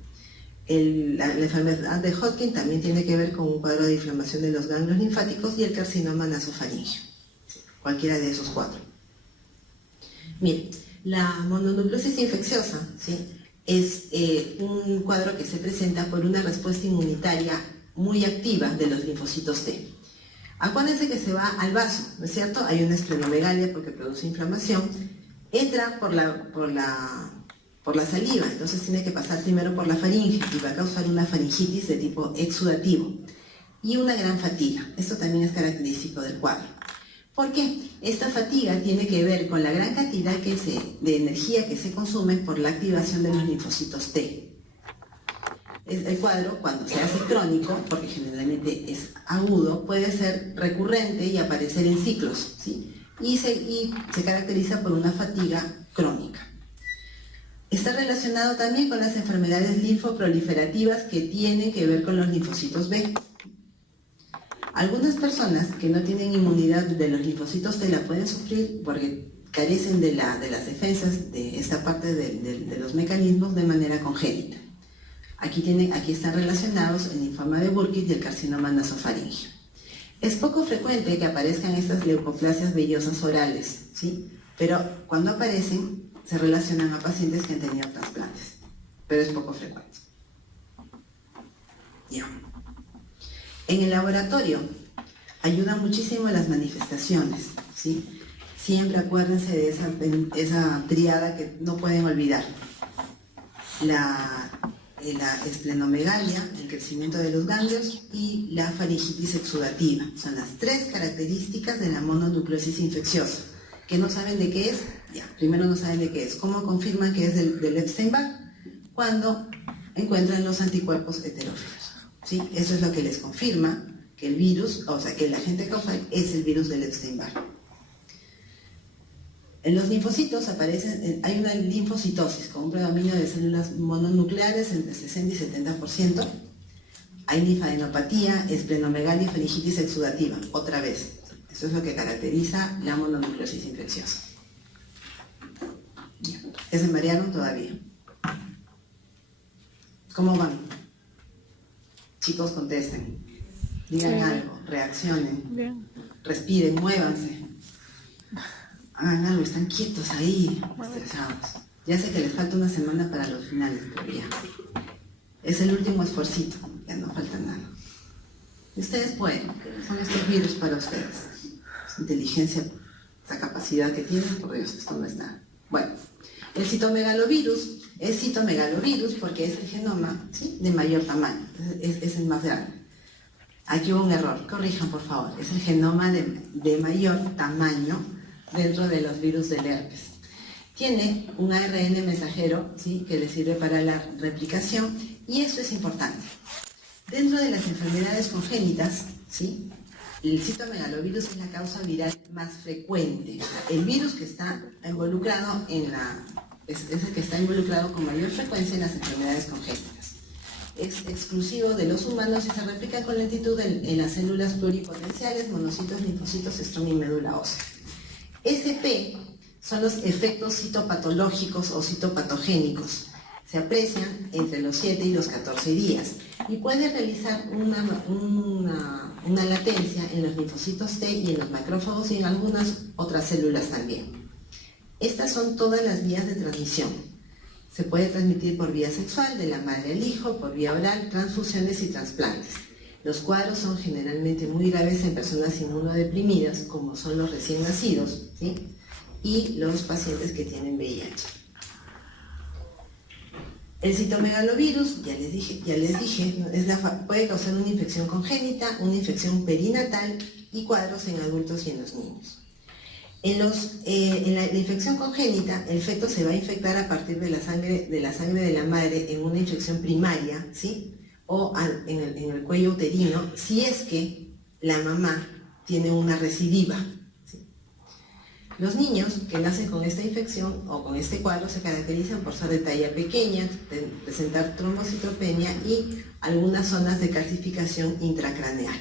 La enfermedad de Hodgkin también tiene que ver con un cuadro de inflamación de los ganglios linfáticos y el carcinoma nasofaríngeo, cualquiera de esos cuatro. Bien, la mononucleosis infecciosa, ¿sí?, es un cuadro que se presenta por una respuesta inmunitaria muy activa de los linfocitos T. Acuérdense que se va al vaso, ¿no es cierto? Hay una esplenomegalia porque produce inflamación, entra por la saliva, entonces tiene que pasar primero por la faringe y va a causar una faringitis de tipo exudativo y una gran fatiga. Esto también es característico del cuadro. ¿Por qué? Esta fatiga tiene que ver con la gran cantidad de energía que se consume por la activación de los linfocitos T. El cuadro, cuando se hace crónico, porque generalmente es agudo, puede ser recurrente y aparecer en ciclos, ¿sí? Y se caracteriza por una fatiga crónica. Está relacionado también con las enfermedades linfoproliferativas que tienen que ver con los linfocitos B. Algunas personas que no tienen inmunidad de los linfocitos T la pueden sufrir porque carecen de las defensas de esta parte de los mecanismos de manera congénita. Aquí están relacionados el linfoma de Burkitt y el carcinoma nasofaríngeo. Es poco frecuente que aparezcan estas leucoplasias vellosas orales, ¿sí? Pero cuando aparecen se relacionan a pacientes que han tenido trasplantes, pero es poco frecuente. Ya. En el laboratorio ayudan muchísimo las manifestaciones, ¿sí? Siempre acuérdense de esa triada que no pueden olvidar. La esplenomegalia, el crecimiento de los ganglios y la faringitis exudativa. Son las tres características de la mononucleosis infecciosa. ¿Que no saben de qué es? Ya, primero no saben de qué es. ¿Cómo confirman que es del Epstein-Barr? Cuando encuentran los anticuerpos heterófilos, ¿sí? Eso es lo que les confirma que el virus, o sea, que el agente causal es el virus del Epstein-Barr. En los linfocitos hay una linfocitosis con un predominio de células mononucleares entre 60 y 70%. Hay linfadenopatía, esplenomegalia y faringitis exudativa, otra vez. Eso es lo que caracteriza la mononucleosis infecciosa. ¿Ya se marearon todavía? ¿Cómo van? Chicos, contesten. Digan algo, reaccionen. Bien. Respiren, muévanse. Hagan algo, están quietos ahí, estresados. Ya sé que les falta una semana para los finales, pero ya. Es el último esfuercito, ya no falta nada. Ustedes pueden, son estos virus para ustedes. Esa inteligencia, esa capacidad que tienen, por Dios, esto no es nada. Bueno, el citomegalovirus es citomegalovirus porque es el genoma, ¿sí?, de mayor tamaño, es el más grande. Aquí hubo un error, corrijan por favor, es el genoma de mayor tamaño dentro de los virus del herpes. Tiene un ARN mensajero, ¿sí?, que le sirve para la replicación, y eso es importante. Dentro de las enfermedades congénitas, ¿sí?, el citomegalovirus es la causa viral más frecuente. El virus que está involucrado es el que está involucrado con mayor frecuencia en las enfermedades congénitas. Es exclusivo de los humanos y se replica con lentitud en las células pluripotenciales, monocitos, linfocitos, estroma y médula ósea. SP son los efectos citopatológicos o citopatogénicos. Se aprecian entre los 7 y los 14 días y puede realizar una latencia en los linfocitos T y en los macrófagos y en algunas otras células también. Estas son todas las vías de transmisión. Se puede transmitir por vía sexual, de la madre al hijo, por vía oral, transfusiones y trasplantes. Los cuadros son generalmente muy graves en personas inmunodeprimidas, como son los recién nacidos, ¿sí?, y los pacientes que tienen VIH. El citomegalovirus, ya les dije, puede causar una infección congénita, una infección perinatal y cuadros en adultos y en los niños. En la infección congénita, el feto se va a infectar a partir de la sangre de la madre en una infección primaria, ¿sí?, o en el cuello uterino, si es que la mamá tiene una recidiva, ¿sí? Los niños que nacen con esta infección o con este cuadro se caracterizan por ser de talla pequeña, presentar trombocitopenia y algunas zonas de calcificación intracraneal.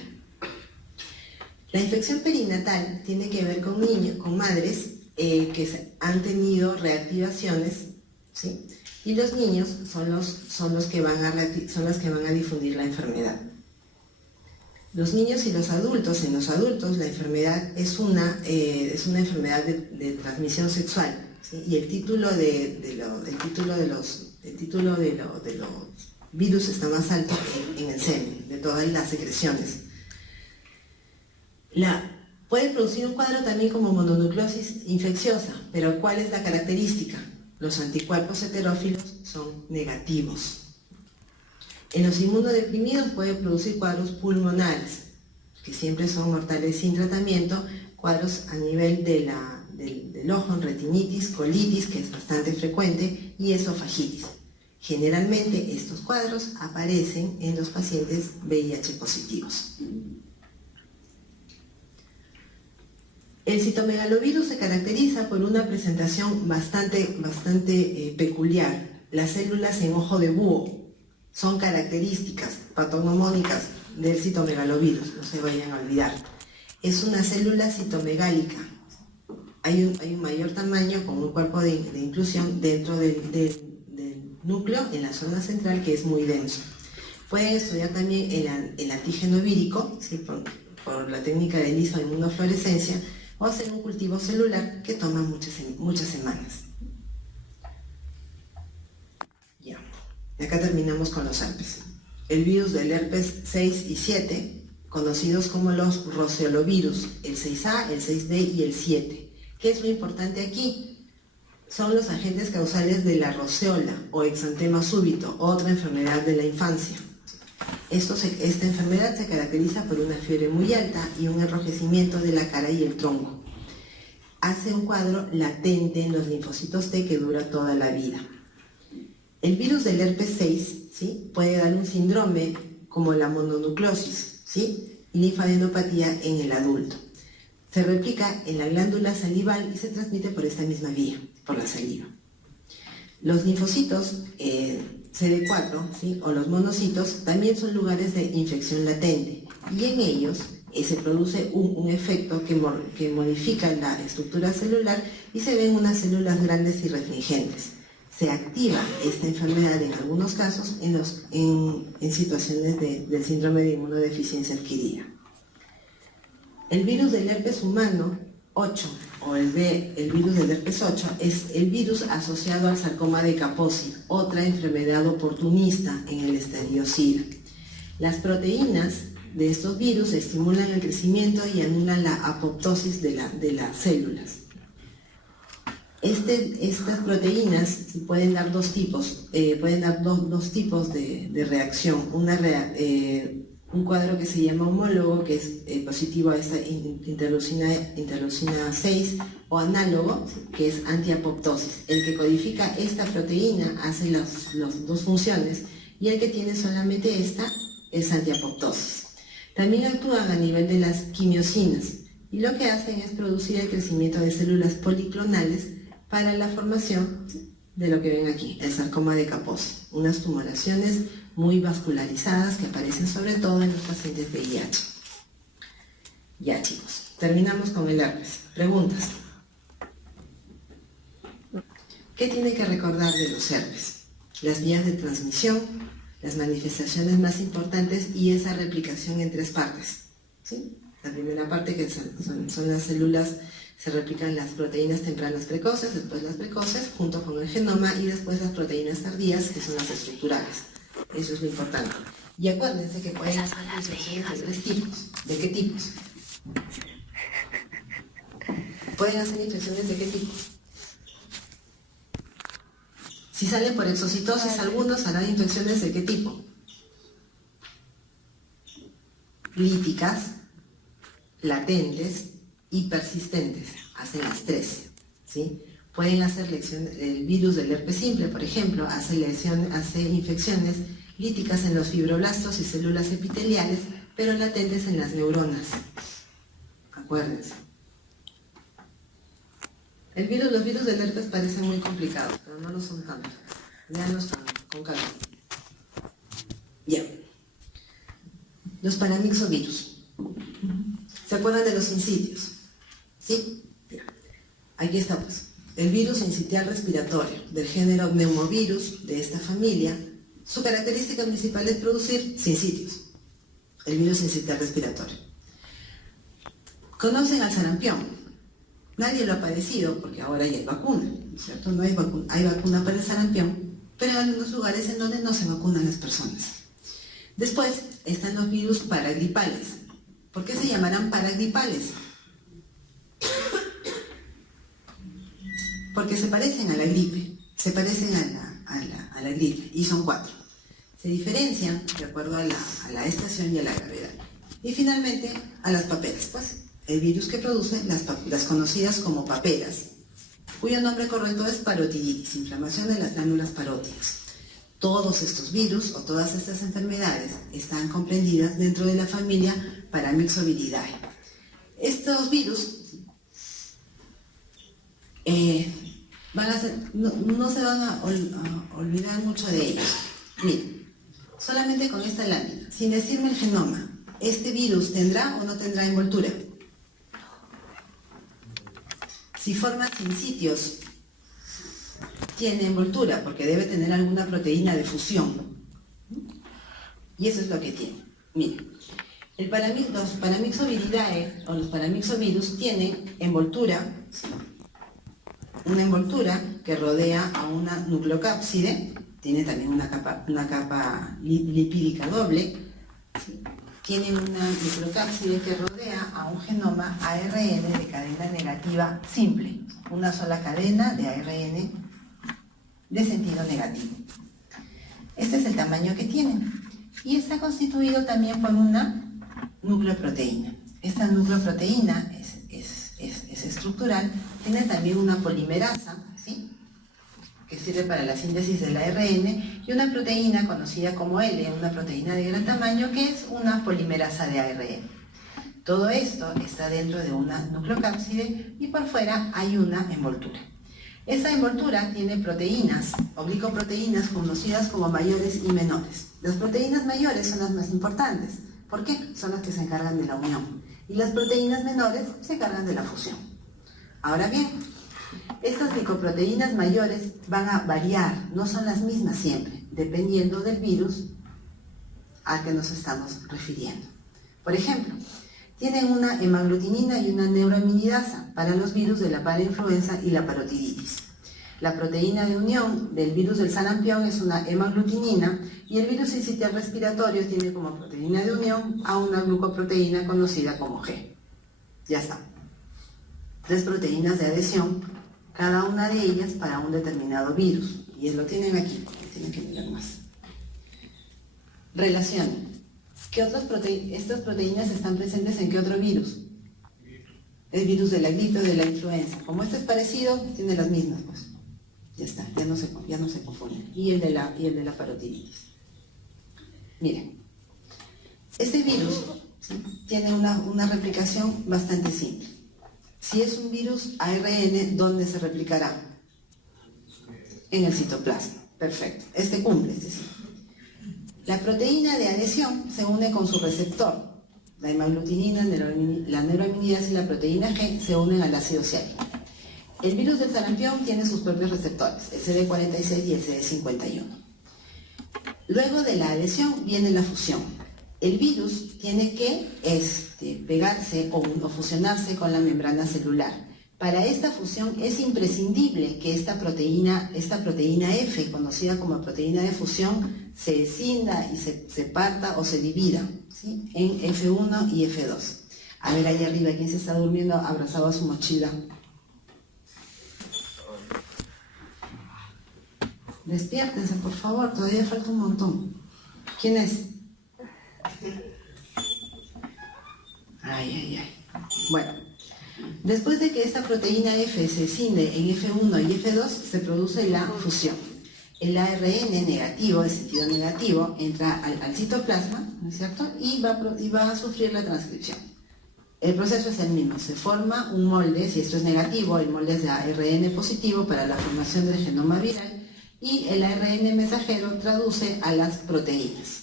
La infección perinatal tiene que ver con madres que han tenido reactivaciones, ¿sí?, Y los niños son los que van a difundir la enfermedad. Los niños y los adultos, en los adultos la enfermedad es una enfermedad de transmisión sexual, ¿sí? Y el título de los virus está más alto en el semen, de todas las secreciones. Puede producir un cuadro también como mononucleosis infecciosa, pero ¿cuál es la característica? Los anticuerpos heterófilos son negativos. En los inmunodeprimidos puede producir cuadros pulmonares, que siempre son mortales sin tratamiento, cuadros a nivel del ojo, en retinitis, colitis, que es bastante frecuente, y esofagitis. Generalmente estos cuadros aparecen en los pacientes VIH positivos. El citomegalovirus se caracteriza por una presentación bastante peculiar. Las células en ojo de búho son características patognomónicas del citomegalovirus, no se vayan a olvidar. Es una célula citomegálica. Hay un mayor tamaño con un cuerpo de inclusión dentro del núcleo en la zona central, que es muy denso. Pueden estudiar también el antígeno vírico, ¿sí? por la técnica de isoinmunofluorescencia, o hacer un cultivo celular que toma muchas semanas. Ya. Acá terminamos con los herpes. El virus del herpes 6 y 7, conocidos como los roseolovirus, el 6A, el 6B y el 7. ¿Qué es lo importante aquí? Son los agentes causales de la roseola o exantema súbito, otra enfermedad de la infancia. Esta enfermedad se caracteriza por una fiebre muy alta y un enrojecimiento de la cara y el tronco. Hace un cuadro latente en los linfocitos T que dura toda la vida. El virus del herpes 6, ¿sí? puede dar un síndrome como la mononucleosis, ¿sí? y linfadenopatía en el adulto. Se replica en la glándula salival y se transmite por esta misma vía, por la saliva. Los linfocitos CD4, ¿sí? o los monocitos, también son lugares de infección latente, y en ellos se produce un efecto que modifica la estructura celular y se ven unas células grandes y refringentes. Se activa esta enfermedad en algunos casos en situaciones del síndrome de inmunodeficiencia adquirida. El virus del herpes humano 8 o el virus del herpes 8 es el virus asociado al sarcoma de Kaposi, otra enfermedad oportunista en el estadio SIDA. Las proteínas de estos virus estimulan el crecimiento y anulan la apoptosis de las células. Estas proteínas pueden dar dos tipos de reacción. Un cuadro que se llama homólogo, que es positivo a esta interleucina 6, o análogo, que es antiapoptosis. El que codifica esta proteína hace las dos funciones, y el que tiene solamente esta es antiapoptosis. También actúan a nivel de las quimiosinas, y lo que hacen es producir el crecimiento de células policlonales para la formación de lo que ven aquí, el sarcoma de Kaposi, unas tumoraciones muy vascularizadas que aparecen sobre todo en los pacientes VIH. Ya, chicos, terminamos con el herpes. Preguntas. ¿Qué tiene que recordar de los herpes? Las vías de transmisión, las manifestaciones más importantes y esa replicación en 3 partes, ¿sí? La primera parte, que son las células, se replican las proteínas tempranas precoces, después las precoces, junto con el genoma, y después las proteínas tardías, que son las estructurales. Eso es lo importante. Y acuérdense que pueden hacer infecciones de 3 tipos. ¿De qué tipos? ¿Pueden hacer infecciones de qué tipo? Si salen por exocitosis, algunos harán infecciones de qué tipo. Líticas, latentes y persistentes. Hacen las 3, ¿sí? Pueden hacer el virus del herpes simple, por ejemplo, hace infecciones líticas en los fibroblastos y células epiteliales, pero latentes en las neuronas. Acuérdense. Los virus del herpes parecen muy complicados, pero no lo son tanto. Veanlos con calma. Bien. Los paramyxovirus. ¿Se acuerdan de los sincitios? ¿Sí? Bien. Aquí está, pues. el virus sincitial respiratorio del género Pneumovirus de esta familia, su característica principal es producir sincitios, el virus sincitial respiratorio. Conocen al sarampión. Nadie lo ha padecido porque ahora ya hay vacuna, ¿cierto? No hay vacuna, hay vacuna para el sarampión, pero hay algunos lugares en donde no se vacunan las personas. Después están los virus paragripales. ¿Por qué se llamarán paragripales? Porque se parecen a la gripe, se parecen a la gripe, y son 4. Se diferencian de acuerdo a la estación y a la gravedad. Y finalmente a las paperas, pues el virus que produce las conocidas como paperas, cuyo nombre correcto es parotiditis, inflamación de las glándulas parótidas. Todos estos virus o todas estas enfermedades están comprendidas dentro de la familia Paramyxoviridae. Estos virus no se van a olvidar mucho de ellos. Miren, solamente con esta lámina, sin decirme el genoma, ¿este virus tendrá o no tendrá envoltura? Si forma sincitios, tiene envoltura, porque debe tener alguna proteína de fusión. Y eso es lo que tiene. Miren, los Paramyxoviridae o los paramyxovirus tienen envoltura, ¿sí? Una envoltura que rodea a una nucleocápside, tiene también una capa lipídica doble, ¿sí? Tiene una nucleocápside que rodea a un genoma ARN de cadena negativa simple, una sola cadena de ARN de sentido negativo. Este es el tamaño que tiene y está constituido también por una nucleoproteína. Esta nucleoproteína es estructural, tiene también una polimerasa, ¿sí? Que sirve para la síntesis del ARN, y una proteína conocida como L, una proteína de gran tamaño, que es una polimerasa de ARN. Todo esto está dentro de una nucleocápside y por fuera hay una envoltura. Esta envoltura tiene proteínas, o glicoproteínas, conocidas como mayores y menores. Las proteínas mayores son las más importantes. ¿Por qué? Son las que se encargan de la unión. Y las proteínas menores se encargan de la fusión. Ahora bien, estas glicoproteínas mayores van a variar, no son las mismas siempre, dependiendo del virus al que nos estamos refiriendo. Por ejemplo, tienen una hemaglutinina y una neuroaminidasa para los virus de la parainfluenza y la parotiditis. La proteína de unión del virus del sarampión es una hemaglutinina y el virus sincitial respiratorio tiene como proteína de unión a una glucoproteína conocida como G. Ya está. 3 proteínas de adhesión, cada una de ellas para un determinado virus. Y lo tienen aquí, tienen que mirar más. Relación. Estas proteínas están presentes en qué otro virus? El virus de la gripe o de la influenza. Como este es parecido, tiene las mismas, pues. Ya está, ya no se confunden. Y el de la parotiditis. Miren, este virus, ¿sí?, tiene una replicación bastante simple. Si es un virus ARN, ¿dónde se replicará? En el citoplasma. Perfecto. Este cumple, es decir. La proteína de adhesión se une con su receptor. La hemaglutinina, la neuroaminidasa y la proteína G se unen al ácido ciálico. El virus del sarampión tiene sus propios receptores, el CD46 y el CD51. Luego de la adhesión viene la fusión. El virus tiene que pegarse o fusionarse con la membrana celular. Para esta fusión es imprescindible que esta proteína F, conocida como proteína de fusión, se escinda y se parta o se divida, ¿sí?, en F1 y F2. A ver, ahí arriba, ¿quién se está durmiendo abrazado a su mochila? Despiértense, por favor, todavía falta un montón. ¿Quién es? Ay. Bueno, después de que esta proteína F se escinde en F1 y F2, se produce la fusión. El ARN negativo, de sentido negativo, entra al citoplasma, ¿no es cierto?, y va a sufrir la transcripción. El proceso es el mismo, se forma un molde, si esto es negativo, el molde es de ARN positivo para la formación del genoma viral, y el ARN mensajero traduce a las proteínas.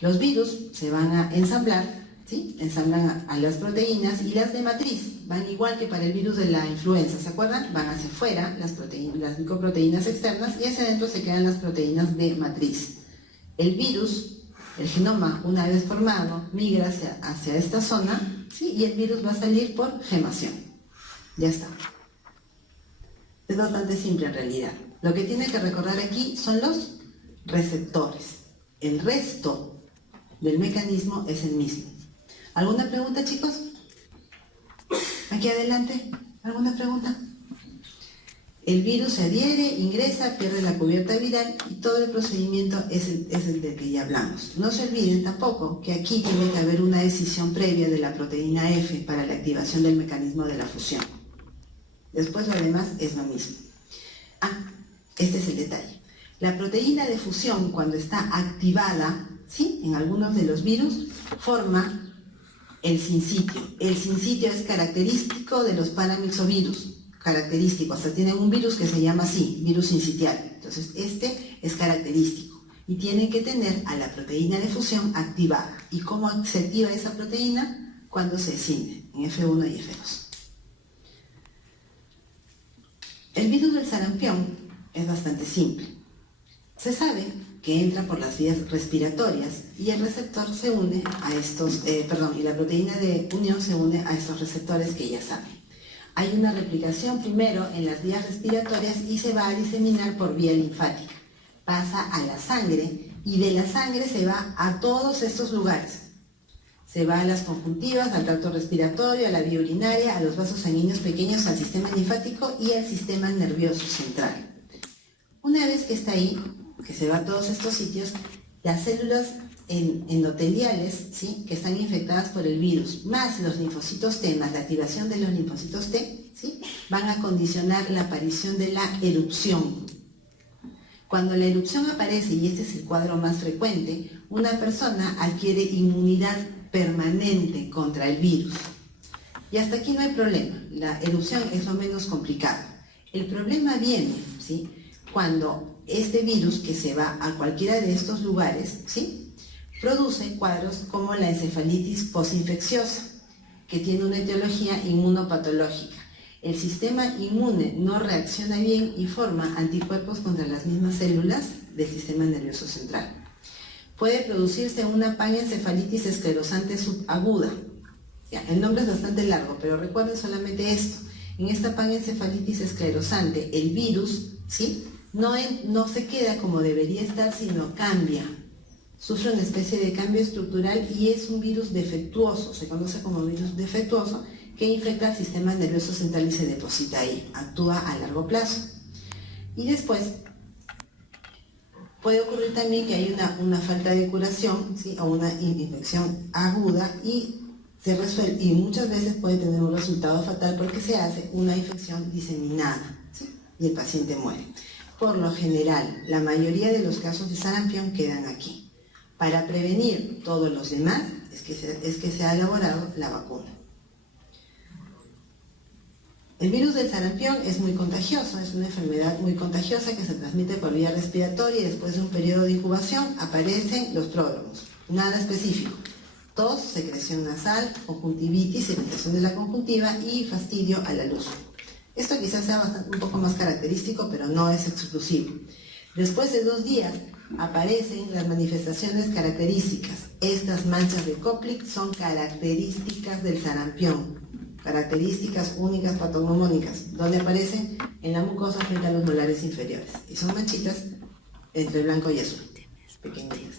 Los virus se van a ensamblar ¿sí? Ensamblan a las proteínas, y las de matriz van igual que para el virus de la influenza, ¿se acuerdan? Van hacia afuera, las micoproteínas externas, y hacia adentro se quedan las proteínas de matriz. El virus, el genoma, una vez formado, migra hacia esta zona, ¿sí? Y el virus va a salir por gemación. Ya está. Es bastante simple en realidad. Lo que tiene que recordar aquí son los receptores. El resto del mecanismo es el mismo. ¿Alguna pregunta, chicos? Aquí adelante. ¿Alguna pregunta? El virus se adhiere, ingresa, pierde la cubierta viral y todo el procedimiento es el del que ya hablamos. No se olviden tampoco que aquí tiene que haber una decisión previa de la proteína F para la activación del mecanismo de la fusión. Después lo demás es lo mismo. Este es el detalle. La proteína de fusión, cuando está activada, ¿sí? En algunos de los virus, forma el sincitio. El sincitio es característico de los paramyxovirus. Característico, hasta tienen un virus que se llama así, virus sincitial. Entonces, este es característico. Y tienen que tener a la proteína de fusión activada. ¿Y cómo se activa esa proteína? Cuando se escinde, en F1 y F2. El virus del sarampión es bastante simple. Se sabe que entra por las vías respiratorias y el receptor se une a estos, y la proteína de unión se une a estos receptores que ya saben. Hay una replicación primero en las vías respiratorias y se va a diseminar por vía linfática. Pasa a la sangre y de la sangre se va a todos estos lugares. Se va a las conjuntivas, al tracto respiratorio, a la vía urinaria, a los vasos sanguíneos pequeños, al sistema linfático y al sistema nervioso central. Una vez que está ahí, que se va a todos estos sitios, las células endoteliales, ¿sí? Que están infectadas por el virus, más los linfocitos T, más la activación de los linfocitos T, ¿sí? Van a condicionar la aparición de la erupción. Cuando la erupción aparece, y este es el cuadro más frecuente, una persona adquiere inmunidad permanente contra el virus. Y hasta aquí no hay problema, la erupción es lo menos complicado. El problema viene, ¿sí? Cuando este virus que se va a cualquiera de estos lugares, ¿sí? Produce cuadros como la encefalitis postinfecciosa, que tiene una etiología inmunopatológica. El sistema inmune no reacciona bien y forma anticuerpos contra las mismas células del sistema nervioso central. Puede producirse una panencefalitis esclerosante subaguda. Ya, el nombre es bastante largo, pero recuerden solamente esto. En esta panencefalitis esclerosante, el virus, ¿sí? No se queda como debería estar, sino cambia. Sufre una especie de cambio estructural y es un virus defectuoso, se conoce como virus defectuoso, que infecta al sistema nervioso central y se deposita ahí, actúa a largo plazo. Y después puede ocurrir también que hay una falta de curación, ¿sí? O una infección aguda y se resuelve, y muchas veces puede tener un resultado fatal porque se hace una infección diseminada, ¿sí? Y el paciente muere. Por lo general, la mayoría de los casos de sarampión quedan aquí. Para prevenir todos los demás es que se ha elaborado la vacuna. El virus del sarampión es muy contagioso, es una enfermedad muy contagiosa que se transmite por vía respiratoria y después de un periodo de incubación aparecen los pródromos. Nada específico. Tos, secreción nasal, conjuntivitis, irritación de la conjuntiva y fastidio a la luz. Esto quizás sea un poco más característico, pero no es exclusivo. Después de 2 días aparecen las manifestaciones características. Estas manchas de Koplik son características del sarampión, características únicas patognomónicas, donde aparecen en la mucosa frente a los molares inferiores. Y son manchitas entre blanco y azul, pequeñitas,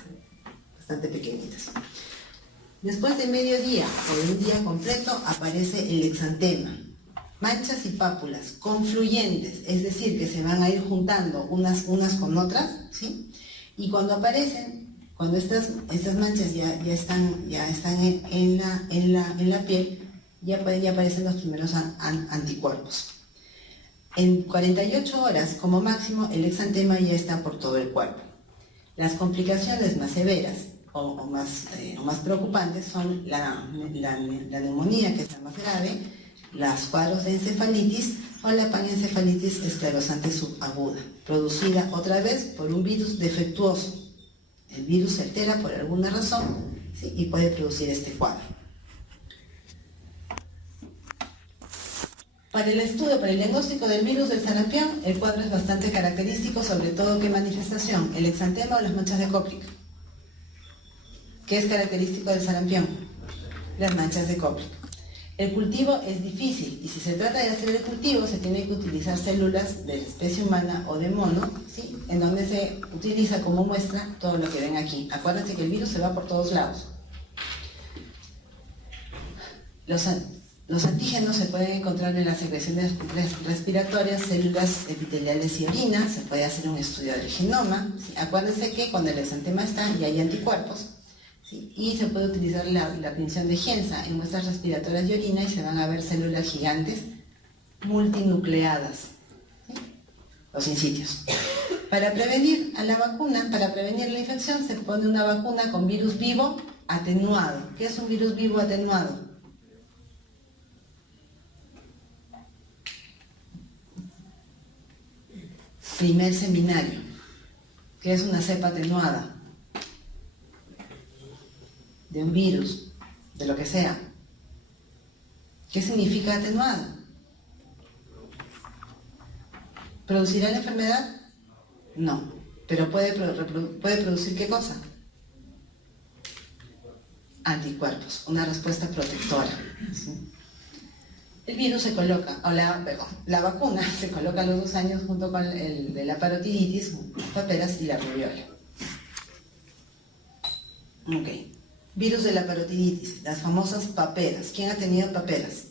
bastante pequeñitas. Después de medio día o de un día completo aparece el exantema. Manchas y pápulas confluyentes, es decir, que se van a ir juntando unas con otras, ¿sí? Y cuando aparecen, cuando estas manchas ya están en la piel, ya aparecen los primeros anticuerpos. En 48 horas, como máximo, el exantema ya está por todo el cuerpo. Las complicaciones más severas o más preocupantes son la neumonía, que es la más grave, los cuadros de encefalitis o la panencefalitis esclerosante subaguda, producida otra vez por un virus defectuoso. El virus se altera por alguna razón, ¿sí? Y puede producir este cuadro. Para el estudio, para el diagnóstico del virus del sarampión, el cuadro es bastante característico, sobre todo ¿qué manifestación? El exantema o las manchas de Koplik. ¿Qué es característico del sarampión? Las manchas de Koplik. El cultivo es difícil y si se trata de hacer el cultivo se tiene que utilizar células de la especie humana o de mono, ¿sí? En donde se utiliza como muestra todo lo que ven aquí. Acuérdense que el virus se va por todos lados. Los antígenos se pueden encontrar en las secreciones respiratorias, células epiteliales y orina. Se puede hacer un estudio del genoma, ¿sí? Acuérdense que cuando el exantema está y hay anticuerpos, ¿sí? Y se puede utilizar la punción de Gienza en muestras respiratorias y orina y se van a ver células gigantes multinucleadas, ¿sí? Los sincitios. Para prevenir a la vacuna, para prevenir la infección, se pone una vacuna con virus vivo atenuado. ¿Qué es un virus vivo atenuado? Primer seminario, que es una cepa atenuada de un virus, de lo que sea. ¿Qué significa atenuado? ¿Producirá la enfermedad? No, pero puede producir ¿qué cosa? Anticuerpos, una respuesta protectora, ¿sí? El virus se coloca, la vacuna se coloca a los 2 años junto con el de la parotiditis, paperas y la rubiola. Ok. Virus de la parotiditis, las famosas paperas. ¿Quién ha tenido paperas?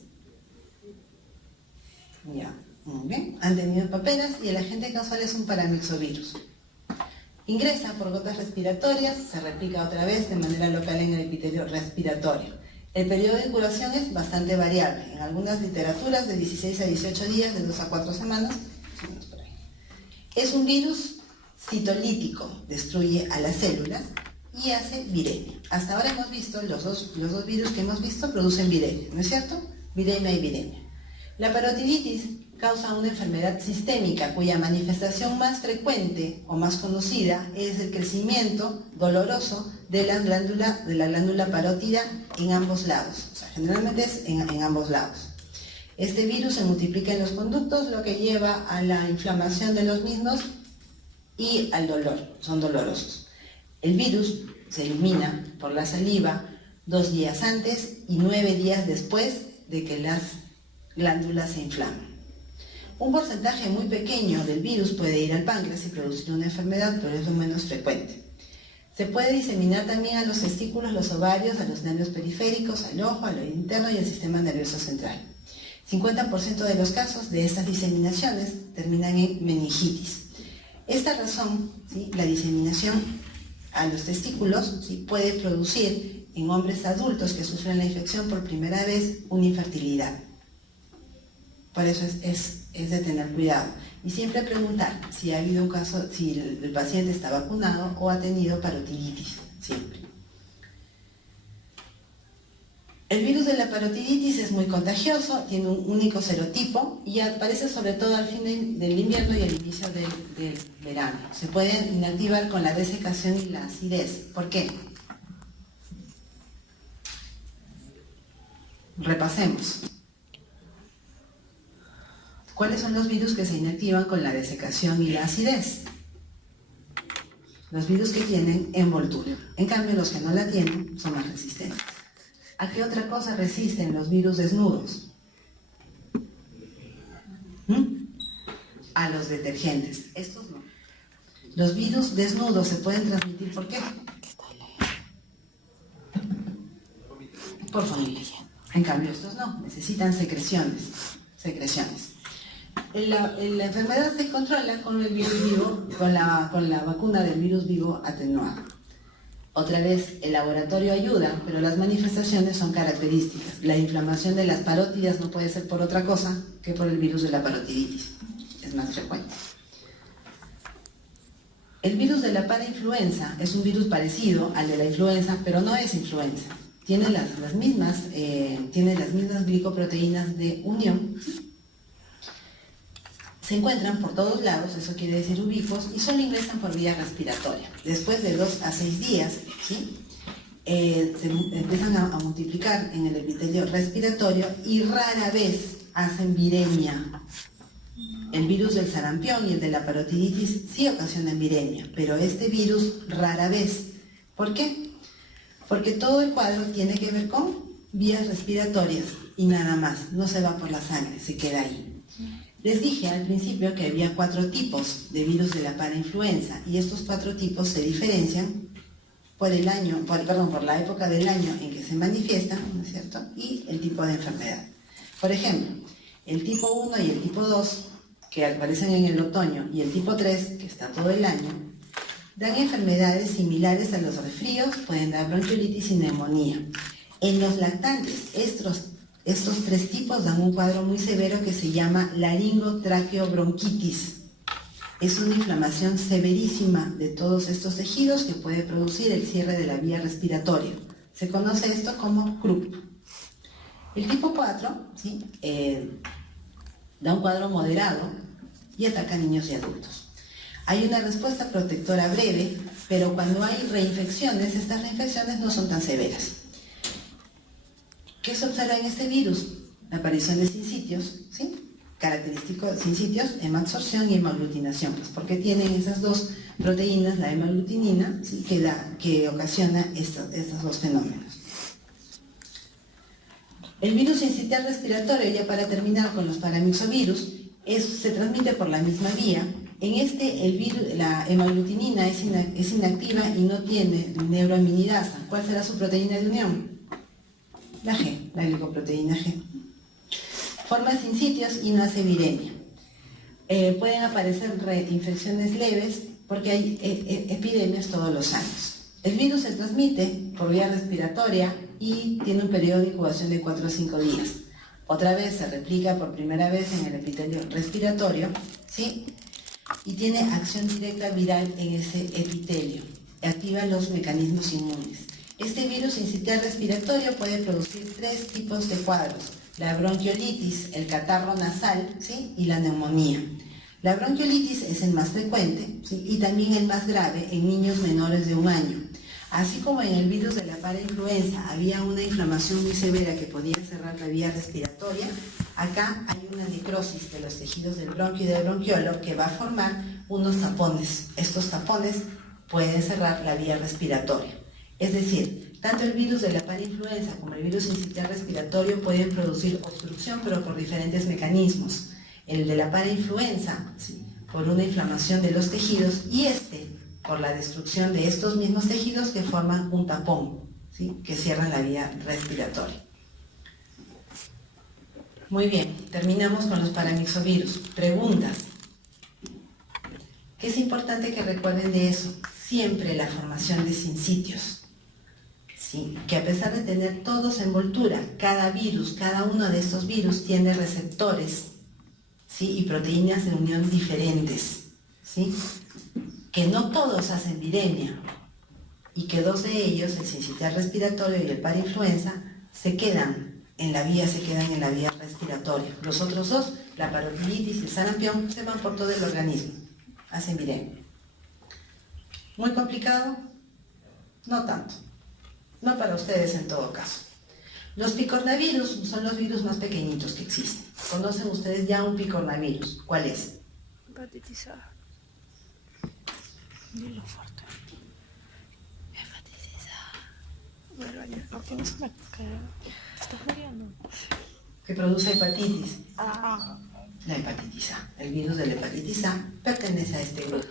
Ya, muy bien. Han tenido paperas y el agente causal es un paramyxovirus. Ingresa por gotas respiratorias, se replica otra vez de manera local en el epitelio respiratorio. El periodo de incuración es bastante variable. En algunas literaturas de 16 a 18 días, de 2 a 4 semanas. Es un virus citolítico, destruye a las células y hace viremia. Hasta ahora hemos visto, los dos virus que hemos visto producen viremia, ¿no es cierto? Viremia y viremia. La parotiditis causa una enfermedad sistémica cuya manifestación más frecuente o más conocida es el crecimiento doloroso de la glándula parótida en ambos lados. O sea, generalmente es en ambos lados. Este virus se multiplica en los conductos, lo que lleva a la inflamación de los mismos y al dolor. Son dolorosos. El virus se elimina por la saliva 2 días antes y 9 días después de que las glándulas se inflaman. Un porcentaje muy pequeño del virus puede ir al páncreas y producir una enfermedad, pero es lo menos frecuente. Se puede diseminar también a los testículos, los ovarios, a los nervios periféricos, al ojo, al oído interno y al sistema nervioso central. 50% de los casos de estas diseminaciones terminan en meningitis. Esta razón, ¿sí?, la diseminación a los testículos, ¿sí?, puede producir en hombres adultos que sufren la infección por primera vez una infertilidad. Por eso es de tener cuidado. Y siempre preguntar si ha habido un caso, si el paciente está vacunado o ha tenido parotiditis, siempre. El virus de la parotiditis es muy contagioso, tiene un único serotipo y aparece sobre todo al fin del invierno y al inicio del verano. Se puede inactivar con la desecación y la acidez. ¿Por qué? Repasemos. ¿Cuáles son los virus que se inactivan con la desecación y la acidez? Los virus que tienen envoltura. En cambio, los que no la tienen son más resistentes. ¿A qué otra cosa resisten los virus desnudos? A los detergentes. Estos no. Los virus desnudos se pueden transmitir, ¿por qué? Por familia. En cambio, estos no. Necesitan secreciones. La enfermedad se controla con el virus vivo, con la vacuna del virus vivo atenuado. Otra vez, el laboratorio ayuda, pero las manifestaciones son características. La inflamación de las parótidas no puede ser por otra cosa que por el virus de la parotiditis. Es más frecuente. El virus de la parainfluenza es un virus parecido al de la influenza, pero no es influenza. Tiene las mismas glicoproteínas de unión. Se encuentran por todos lados, eso quiere decir ubicuos, y solo ingresan por vía respiratoria. Después de 2 a 6 días, ¿sí?, se empiezan a multiplicar en el epitelio respiratorio y rara vez hacen viremia. El virus del sarampión y el de la parotiditis sí ocasionan viremia, pero este virus rara vez. ¿Por qué? Porque todo el cuadro tiene que ver con vías respiratorias y nada más, no se va por la sangre, se queda ahí. Les dije al principio que había 4 tipos de virus de la parainfluenza y estos 4 tipos se diferencian por la época del año en que se manifiestan, ¿no es cierto? Y el tipo de enfermedad. Por ejemplo, el tipo 1 y el tipo 2, que aparecen en el otoño, y el tipo 3, que está todo el año, dan enfermedades similares a los resfríos, pueden dar bronquiolitis y neumonía. En los lactantes, estos 3 tipos dan un cuadro muy severo que se llama laringotraqueobronquitis. Es una inflamación severísima de todos estos tejidos que puede producir el cierre de la vía respiratoria. Se conoce esto como CRUP. El tipo 4, ¿sí? Da un cuadro moderado y ataca a niños y adultos. Hay una respuesta protectora breve, pero cuando hay reinfecciones, estas reinfecciones no son tan severas. ¿Qué se observa en este virus? La aparición de sincitios, ¿sí? Característico de sincitios, hemaabsorción y hemaglutinación, pues porque tienen esas 2 proteínas, la hemaglutinina, ¿sí? que ocasiona estos 2 fenómenos. El virus sincitial respiratorio, ya para terminar con los paramyxovirus, se transmite por la misma vía. En la hemaglutinina es inactiva y no tiene neuroaminidasa. ¿Cuál será su proteína de unión? La G, la glicoproteína G. Forma sincitios y no hace viremia. Pueden aparecer infecciones leves porque hay epidemias todos los años. El virus se transmite por vía respiratoria y tiene un periodo de incubación de 4 a 5 días. Otra vez se replica por primera vez en el epitelio respiratorio, ¿sí? Y tiene acción directa viral en ese epitelio. Activa los mecanismos inmunes. Este virus sincitial respiratorio puede producir 3 tipos de cuadros: la bronquiolitis, el catarro nasal, ¿sí? Y la neumonía. La bronquiolitis es el más frecuente, ¿sí? Y también el más grave en niños menores de 1 año. Así como en el virus de la parainfluenza había una inflamación muy severa que podía cerrar la vía respiratoria, acá hay una necrosis de los tejidos del bronquio y del bronquiolo que va a formar unos tapones. Estos tapones pueden cerrar la vía respiratoria. Es decir, tanto el virus de la parainfluenza como el virus sincitial respiratorio pueden producir obstrucción, pero por diferentes mecanismos. El de la parainfluenza, ¿sí? Por una inflamación de los tejidos, y por la destrucción de estos mismos tejidos que forman un tapón, ¿sí? Que cierran la vía respiratoria. Muy bien, terminamos con los paramyxovirus. Preguntas. ¿Qué es importante que recuerden de eso? Siempre la formación de sincitios. Sí, que a pesar de tener todos envoltura, cada uno de estos virus tiene receptores, ¿sí? Y proteínas de unión diferentes, ¿sí? Que no todos hacen viremia y que 2 de ellos, el sincitial respiratorio y el parainfluenza, se quedan en la vía respiratoria. Los otros 2, la parotiditis y el sarampión, se van por todo el organismo, hacen viremia. ¿Muy complicado? No tanto. No para ustedes en todo caso. Los picornavirus son los virus más pequeñitos que existen. ¿Conocen ustedes ya un picornavirus? ¿Cuál es? Hepatitis A. Dilo fuerte. Hepatitis A. Bueno, ya, no tienes una cara. Te estás muriendo. Que produce hepatitis. La hepatitis A. El virus de la hepatitis A pertenece a este grupo.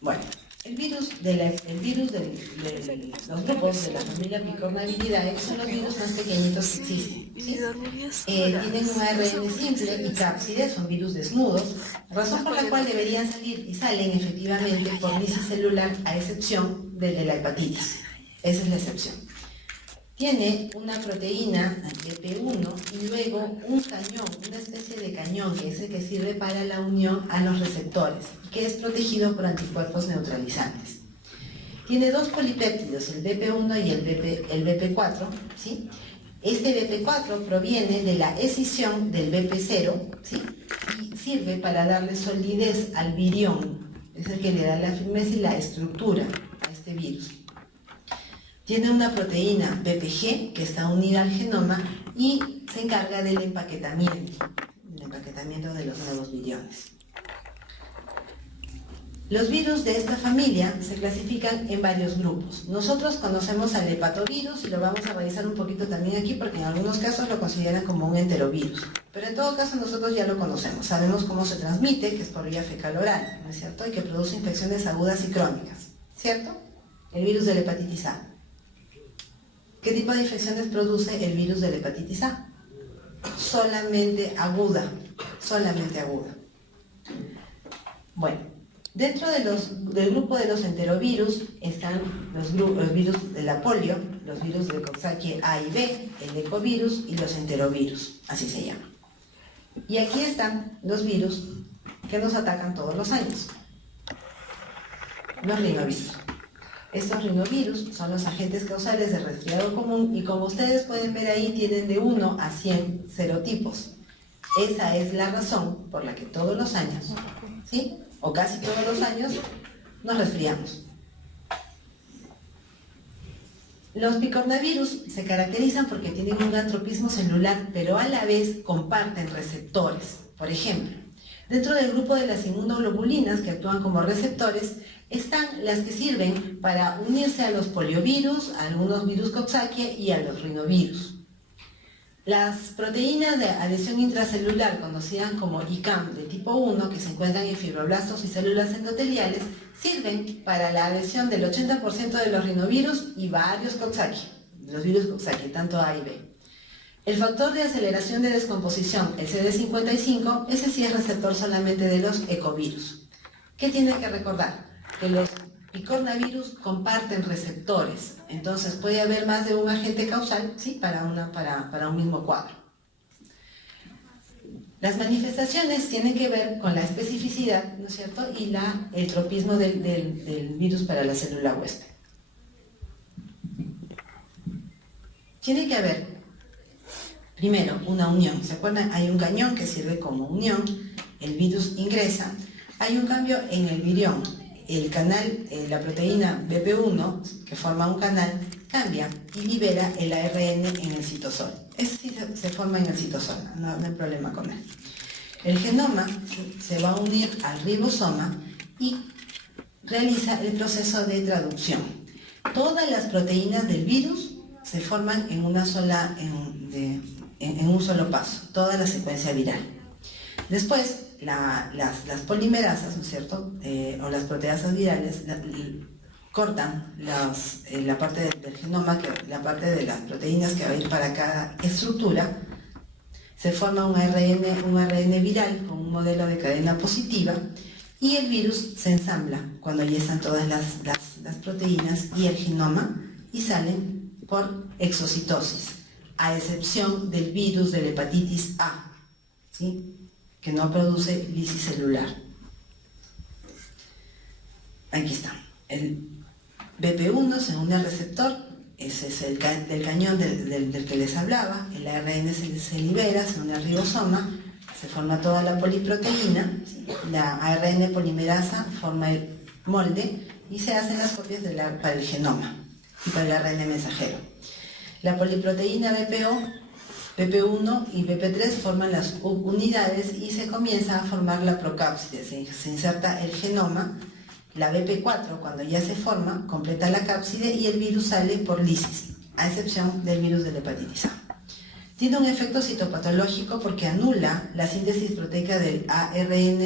Bueno. El virus de los grupos de la familia Picornaviridae son los virus más pequeñitos que existen, ¿sí? Tienen un ARN simple y cápsides, son virus desnudos, razón por la cual deberían salir y salen efectivamente por lisis celular, a excepción del de la hepatitis. Esa es la excepción. Tiene una proteína BP1 y luego un cañón, una especie de cañón que es el que sirve para la unión a los receptores, que es protegido por anticuerpos neutralizantes. Tiene 2 polipéptidos, el BP1 y el BP4, ¿sí? Este BP4 proviene de la escisión del BP0, ¿sí? Y sirve para darle solidez al virión, es el que le da la firmeza y la estructura a este virus. Tiene una proteína BPG que está unida al genoma y se encarga del empaquetamiento de los nuevos viriones. Los virus de esta familia se clasifican en varios grupos. Nosotros conocemos al hepatovirus y lo vamos a revisar un poquito también aquí porque en algunos casos lo consideran como un enterovirus. Pero en todo caso nosotros ya lo conocemos, sabemos cómo se transmite, que es por vía fecal oral, ¿no es cierto? Y que produce infecciones agudas y crónicas, ¿cierto? El virus de la hepatitis A. ¿Qué tipo de infecciones produce el virus de la hepatitis A? Solamente aguda, solamente aguda. Bueno, dentro del grupo de los enterovirus están los virus de la polio, los virus de Coxsackie A y B, el ecovirus y los enterovirus, así se llaman. Y aquí están los virus que nos atacan todos los años, los rinovirus. Estos rinovirus son los agentes causales de resfriado común y como ustedes pueden ver ahí tienen de 1 a 100 serotipos. Esa es la razón por la que todos los años, ¿sí?, o casi todos los años, nos resfriamos. Los picornavirus se caracterizan porque tienen un antropismo celular, pero a la vez comparten receptores. Por ejemplo, dentro del grupo de las inmunoglobulinas que actúan como receptores, están las que sirven para unirse a los poliovirus, a algunos virus Coxsackie y a los rinovirus. Las proteínas de adhesión intracelular, conocidas como ICAM de tipo 1, que se encuentran en fibroblastos y células endoteliales, sirven para la adhesión del 80% de los rinovirus y varios Coxsackie, los virus Coxsackie, tanto A y B. El factor de aceleración de descomposición, el CD55, ese sí es receptor solamente de los ecovirus. ¿Qué tienen que recordar? Que los picornavirus comparten receptores, entonces puede haber más de un agente causal, ¿sí?, para un mismo cuadro. Las manifestaciones tienen que ver con la especificidad, ¿no es cierto?, y el tropismo del virus para la célula huésped. Tiene que haber, primero, una unión. ¿Se acuerdan? Hay un cañón que sirve como unión, el virus ingresa, hay un cambio en el virión. El canal, la proteína BP1, que forma un canal, cambia y libera el ARN en el citosol. Ese sí se forma en el citosol, no hay problema con él. El genoma se va a unir al ribosoma y realiza el proceso de traducción. Todas las proteínas del virus se forman en un solo paso, toda la secuencia viral. Después, las polimerasas, ¿no es cierto?, o las proteasas virales cortan la parte del genoma, la parte de las proteínas que va a ir para cada estructura. Se forma un ARN viral con un modelo de cadena positiva y el virus se ensambla cuando ya están todas las proteínas y el genoma y salen por exocitosis, a excepción del virus de la hepatitis A, ¿sí?, que no produce lisicelular. Aquí está. El BP1 se une al receptor, ese es el cañón del que les hablaba, el ARN se libera, se une al ribosoma, se forma toda la poliproteína, la ARN polimerasa forma el molde y se hacen las copias para el genoma y para el ARN mensajero. La poliproteína BP1 y BP3 forman las unidades y se comienza a formar la procápside. Se inserta el genoma, la BP4 cuando ya se forma, completa la cápside y el virus sale por lisis, a excepción del virus de la hepatitis A. Tiene un efecto citopatológico porque anula la síntesis proteica del ARN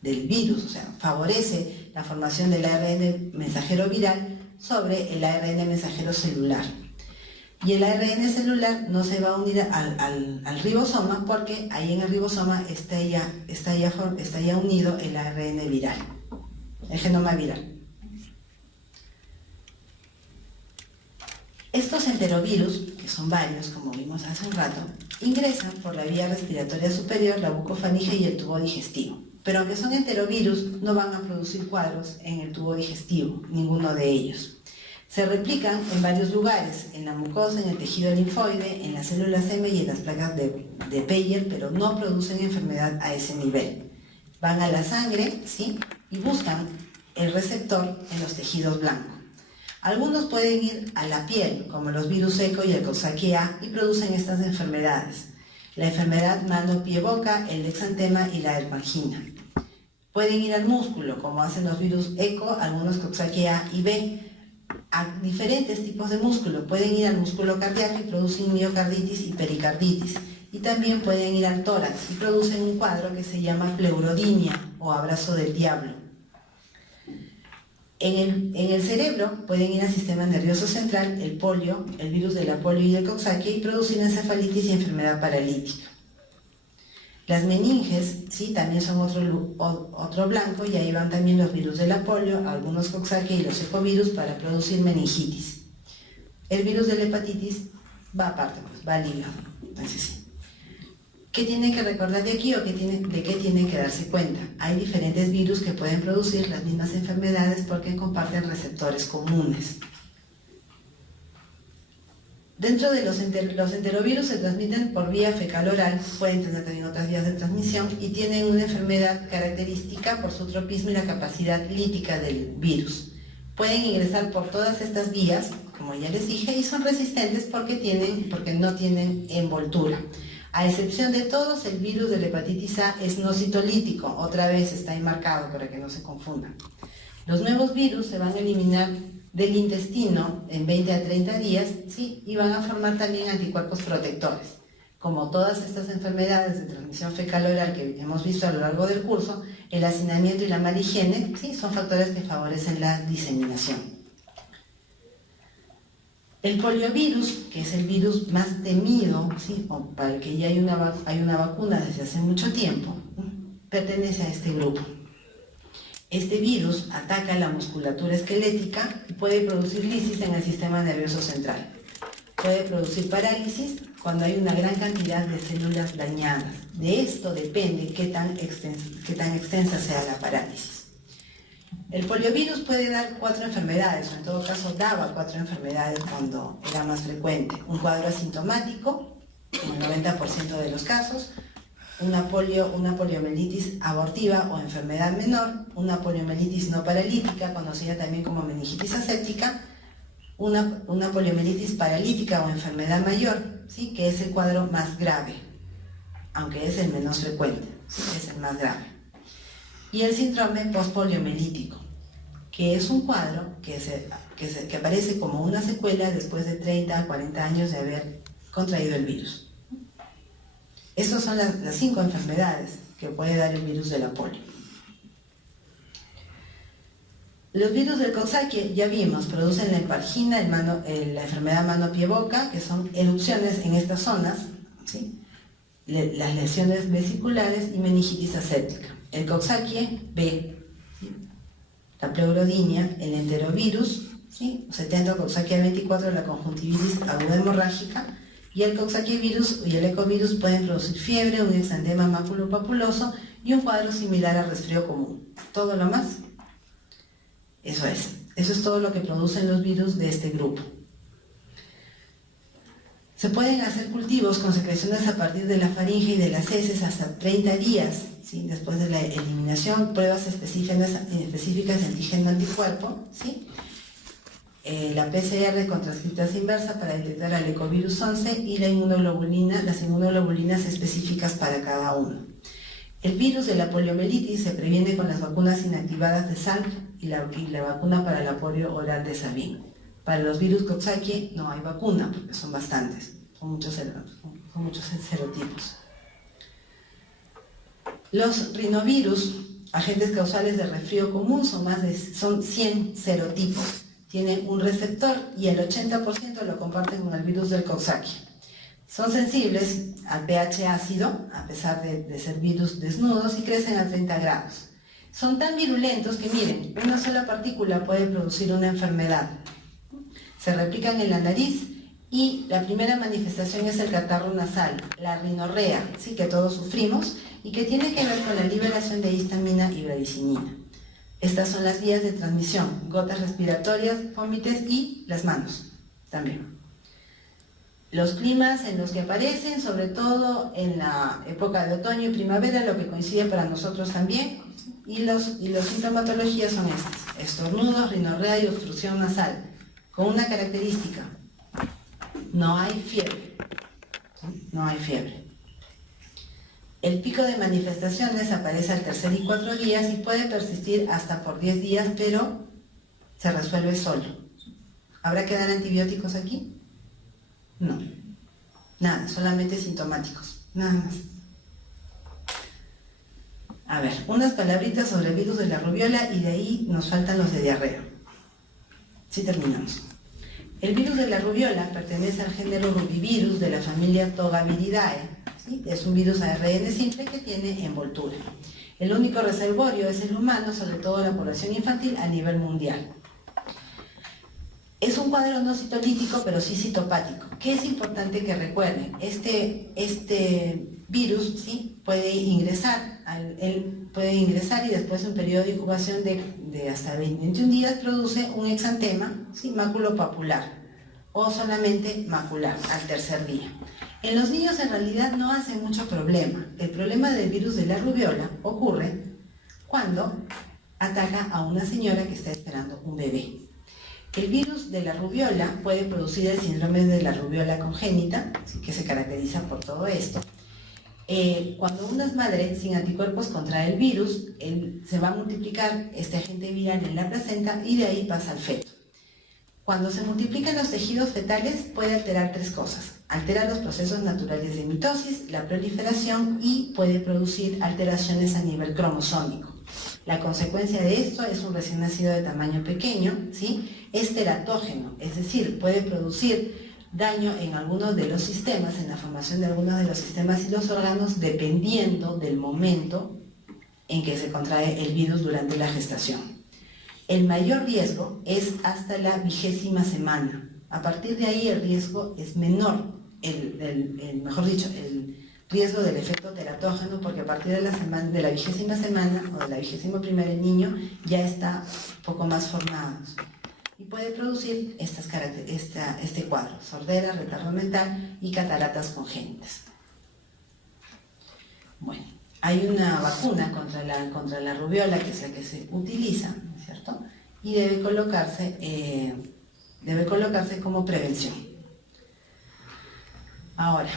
del virus, o sea, favorece la formación del ARN mensajero viral sobre el ARN mensajero celular. Y el ARN celular no se va a unir al ribosoma porque ahí en el ribosoma está ya unido el ARN viral, el genoma viral. Estos enterovirus, que son varios como vimos hace un rato, ingresan por la vía respiratoria superior, la bucofaringe y el tubo digestivo. Pero aunque son enterovirus, no van a producir cuadros en el tubo digestivo, ninguno de ellos. Se replican en varios lugares, en la mucosa, en el tejido linfoide, en las células M y en las placas de Peyer, pero no producen enfermedad a ese nivel. Van a la sangre, ¿sí?, y buscan el receptor en los tejidos blancos. Algunos pueden ir a la piel, como los virus ECO y el Coxsackie-A, y producen estas enfermedades. La enfermedad mano-pie-boca, el exantema y la herpangina. Pueden ir al músculo, como hacen los virus ECO, algunos Coxsackie-A y B, a diferentes tipos de músculo. Pueden ir al músculo cardíaco y producen miocarditis y pericarditis. Y también pueden ir al tórax y producen un cuadro que se llama pleurodinia o abrazo del diablo. En el cerebro pueden ir al sistema nervioso central, el polio, el virus de la polio y el Coxsackie, y producir encefalitis y enfermedad paralítica. Las meninges, ¿sí?, también son otro blanco, y ahí van también los virus de la polio, algunos Coxsackie y los ecovirus para producir meningitis. El virus de la hepatitis va aparte, pues, va al hígado. Entonces, sí. ¿Qué tienen que recordar de aquí o de qué tienen que darse cuenta? Hay diferentes virus que pueden producir las mismas enfermedades porque comparten receptores comunes. Dentro de los enterovirus se transmiten por vía fecal-oral, pueden tener también otras vías de transmisión y tienen una enfermedad característica por su tropismo y la capacidad lítica del virus. Pueden ingresar por todas estas vías, como ya les dije, y son resistentes porque no tienen envoltura. A excepción de todos, el virus de la hepatitis A es no citolítico, otra vez está ahí marcado para que no se confundan. Los nuevos virus se van a eliminar del intestino en 20 a 30 días, ¿sí?, y van a formar también anticuerpos protectores. Como todas estas enfermedades de transmisión fecal-oral que hemos visto a lo largo del curso, el hacinamiento y la mala higiene, ¿sí?, son factores que favorecen la diseminación. El poliovirus, que es el virus más temido, ¿sí?, o para el que ya hay una vacuna desde hace mucho tiempo, pertenece a este grupo. Este virus ataca la musculatura esquelética y puede producir lisis en el sistema nervioso central. Puede producir parálisis cuando hay una gran cantidad de células dañadas. De esto depende qué tan extensa sea la parálisis. El poliovirus puede dar 4 enfermedades, o en todo caso daba 4 enfermedades cuando era más frecuente. Un cuadro asintomático, en el 90% de los casos, una poliomielitis abortiva o enfermedad menor, una poliomielitis no paralítica, conocida también como meningitis aséptica, una poliomielitis paralítica o enfermedad mayor, ¿sí?, que es el cuadro más grave, aunque es el menos frecuente, ¿sí?, es el más grave. Y el síndrome postpoliomielítico, que es un cuadro que aparece como una secuela después de 30 a 40 años de haber contraído el virus. Estas son las 5 enfermedades que puede dar el virus de la polio. Los virus del Coxsackie, ya vimos, producen la hepangina, la enfermedad mano-pie-boca, que son erupciones en estas zonas, ¿sí?, las lesiones vesiculares y meningitis aséptica. El Coxsackie B, ¿sí?, la pleurodinia, el enterovirus, ¿sí?, 70 Coxsackie A24, la conjuntivitis aguda hemorrágica, y el Coxsackie virus y el ecovirus pueden producir fiebre, un exantema maculopapuloso y un cuadro similar a resfrío común. ¿Todo lo más? Eso es todo lo que producen los virus de este grupo. Se pueden hacer cultivos con secreciones a partir de la faringe y de las heces hasta 30 días, ¿sí?, después de la eliminación, pruebas específicas de antígeno-anticuerpo, ¿sí?, la PCR con transcriptasa inversa para detectar al ecovirus 11 y las inmunoglobulinas específicas para cada uno. El virus de la poliomielitis se previene con las vacunas inactivadas de Salk y la vacuna para la polio oral de Sabin. Para los virus Coxsackie no hay vacuna porque son bastantes, son muchos serotipos. Los rinovirus, agentes causales de resfrío común, son 100 serotipos. Tienen un receptor y el 80% lo comparten con el virus del Coxsackie. Son sensibles al pH ácido, a pesar de ser virus desnudos, y crecen a 30 grados. Son tan virulentos que, miren, una sola partícula puede producir una enfermedad. Se replican en la nariz y la primera manifestación es el catarro nasal, la rinorrea, ¿sí?, que todos sufrimos y que tiene que ver con la liberación de histamina y bradicinina. Estas son las vías de transmisión: gotas respiratorias, vómites y las manos también. Los climas en los que aparecen, sobre todo en la época de otoño y primavera, lo que coincide para nosotros también, y las sintomatologías son estas: estornudos, rinorrea y obstrucción nasal, con una característica: no hay fiebre, ¿sí? No hay fiebre. El pico de manifestaciones aparece al tercer y 4 días y puede persistir hasta por 10 días, pero se resuelve solo. ¿Habrá que dar antibióticos aquí? No. Nada, solamente sintomáticos. Nada más. A ver, unas palabritas sobre el virus de la rubiola y de ahí nos faltan los de diarrea. Sí, terminamos. El virus de la rubiola pertenece al género Rubivirus de la familia Togaviridae. ¿Sí? Es un virus ARN simple que tiene envoltura. El único reservorio es el humano, sobre todo la población infantil a nivel mundial. Es un cuadro no citolítico, pero sí citopático. ¿Qué es importante que recuerden? Este virus, ¿sí?, puede ingresar y después de un periodo de incubación de hasta 21 días produce un exantema, ¿sí?, maculopapular, o solamente macular al tercer día. En los niños en realidad no hace mucho problema. El problema del virus de la rubiola ocurre cuando ataca a una señora que está esperando un bebé. El virus de la rubiola puede producir el síndrome de la rubiola congénita, que se caracteriza por todo esto. Cuando una es madre sin anticuerpos contra el virus, se va a multiplicar este agente viral en la placenta y de ahí pasa al feto. Cuando se multiplican los tejidos fetales puede alterar 3 cosas. Altera los procesos naturales de mitosis, la proliferación y puede producir alteraciones a nivel cromosómico. La consecuencia de esto es un recién nacido de tamaño pequeño, ¿sí? Es teratógeno, es decir, puede producir daño en algunos de los sistemas, en la formación de algunos de los sistemas y los órganos, dependiendo del momento en que se contrae el virus durante la gestación. El mayor riesgo es hasta la 20ª semana. A partir de ahí el riesgo es menor, mejor dicho, el riesgo del efecto teratógeno, porque a partir de la 20ª semana o de la 21ª el niño ya está un poco más formado y puede producir este cuadro: sordera, retardo mental y cataratas congénitas. Bueno, hay una vacuna contra la rubiola, que es la que se utiliza, ¿no es cierto? Y debe colocarse como prevención. Ahora,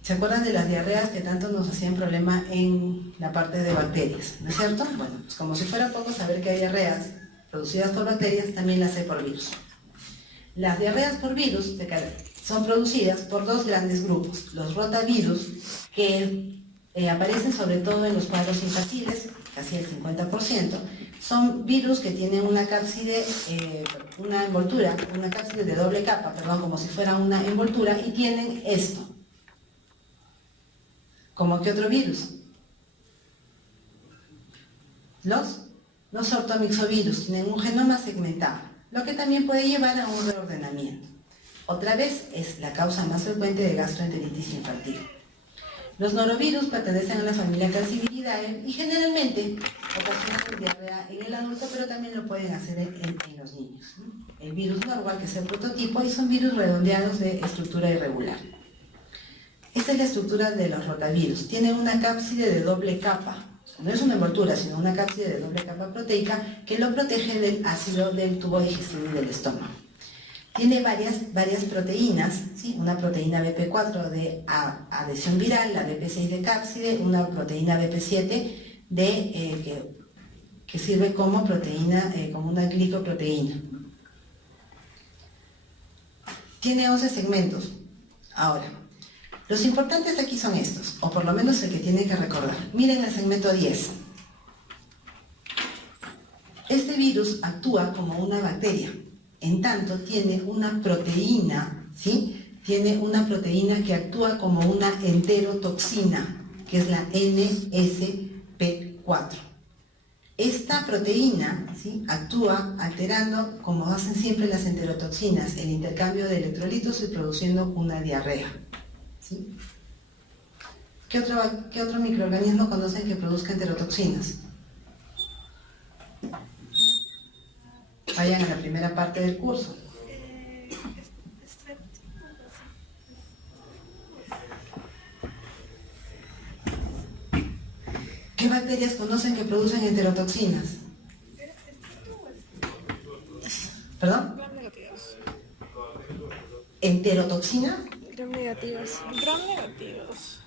¿se acuerdan de las diarreas que tanto nos hacían problema en la parte de bacterias? ¿No es cierto? Bueno, pues como si fuera poco saber que hay diarreas producidas por bacterias, también las hay por virus. Las diarreas por virus son producidas por 2 grandes grupos: los rotavirus, que aparecen sobre todo en los cuadros infantiles, casi el 50%, son virus que tienen una cápside, una cápside de doble capa, como si fuera una envoltura, y tienen esto. ¿Cómo qué otro virus? Los ortomixovirus tienen un genoma segmentado, lo que también puede llevar a un reordenamiento. Otra vez es la causa más frecuente de gastroenteritis infantil. Los norovirus pertenecen a la familia Calciviridae y generalmente ocasionan diarrea en el adulto, pero también lo pueden hacer en los niños. El virus normal, que es el prototipo, y son virus redondeados de estructura irregular. Esta es la estructura de los rotavirus. Tienen una cápside de doble capa. No es una envoltura, sino una cápside de doble capa proteica que lo protege del ácido del tubo digestivo y del estómago. Tiene varias proteínas, ¿sí? Una proteína BP4 de adhesión viral, la BP6 de cápside, una proteína BP7 que sirve como proteína, como una glicoproteína. Tiene 11 segmentos. Ahora, los importantes aquí son estos, o por lo menos el que tienen que recordar. Miren el segmento 10. Este virus actúa como una bacteria. En tanto, tiene una proteína, ¿sí? Tiene una proteína que actúa como una enterotoxina, que es la NSP4. Esta proteína, ¿sí?, actúa alterando, como hacen siempre las enterotoxinas, el intercambio de electrolitos y produciendo una diarrea, ¿sí? ¿Qué otro microorganismo conocen que produzca enterotoxinas? Vayan a la primera parte del curso. ¿Qué bacterias conocen que producen enterotoxinas? ¿Perdón? enterotoxina. Gram negativos. Gram negativos.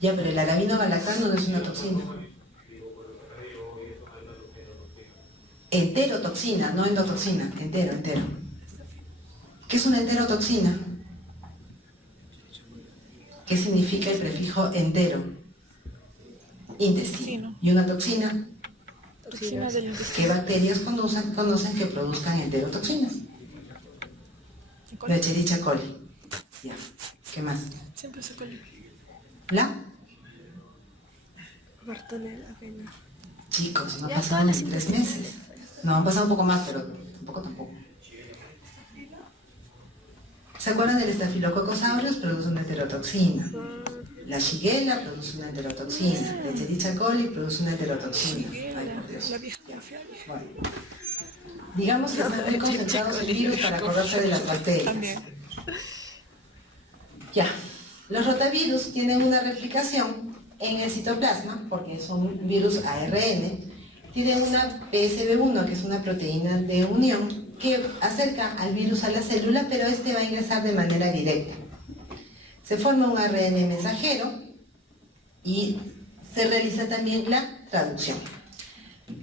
Ya, pero el arabinogalactano no es una toxina. Enterotoxina, no endotoxina, entero. ¿Qué es una enterotoxina? ¿Qué significa el prefijo entero? Intestino. Y una toxina, Toxinas del ¿qué intestino. bacterias conocen que produzcan enterotoxinas? La Escherichia coli. Ya, ¿qué más? Siempre se coli. La. Bartonella, avena. Chicos, no Ya, pasaron todas las 3 meses. No, han pasado un poco más, pero tampoco. ¿Se acuerdan del Staphylococcus aureus? Produce una enterotoxina. La Shigella produce una enterotoxina. La Escherichia coli produce una enterotoxina. Ay, por Dios. La vieja Ya. confiable. Bueno. Digamos que están muy concentrados en virus para acordarse de las bacterias. También. Ya. Los rotavirus tienen una replicación en el citoplasma, porque son virus ARN. Tienen una PSB1, que es una proteína de unión, que acerca al virus a la célula, pero este va a ingresar de manera directa. Se forma un ARN mensajero y se realiza también la traducción.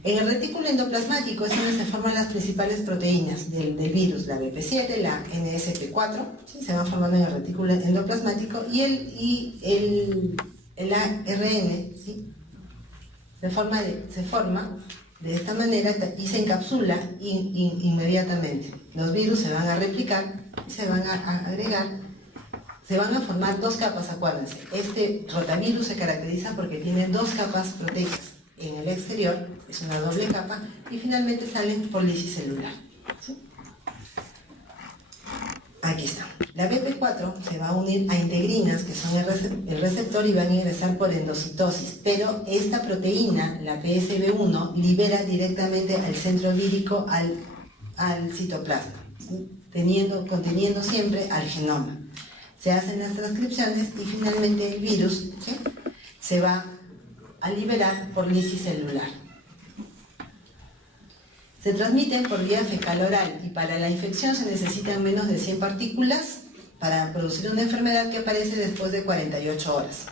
En el retículo endoplasmático es donde se forman las principales proteínas del virus, la BP7, la NSP4, ¿sí? Se van formando en el retículo endoplasmático y el ARN, ¿sí? se forma de esta manera y se encapsula inmediatamente. Los virus se van a replicar, se van a agregar, se van a formar 2 capas, acuérdense. Este rotavirus se caracteriza porque tiene 2 capas proteicas. En el exterior es una doble capa y finalmente salen por lisis celular. ¿Sí? Aquí está. La BP4 se va a unir a integrinas, que son el receptor, y van a ingresar por endocitosis, pero esta proteína, la PSB1, libera directamente al centro vírico, al citoplasma, ¿sí? Conteniendo siempre al genoma. Se hacen las transcripciones y finalmente el virus, ¿sí? se va a liberar por lisis celular. Se transmiten por vía fecal-oral y para la infección se necesitan menos de 100 partículas para producir una enfermedad que aparece después de 48 horas.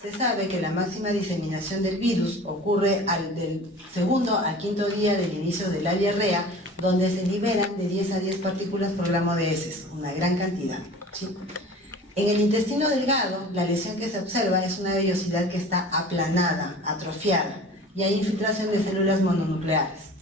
Se sabe que la máxima diseminación del virus ocurre del segundo al quinto día del inicio de la diarrea, donde se liberan de 10 a 10 partículas por gramo de heces, una gran cantidad, ¿sí? En el intestino delgado, la lesión que se observa es una vellosidad que está aplanada, atrofiada, y hay infiltración de células mononucleares.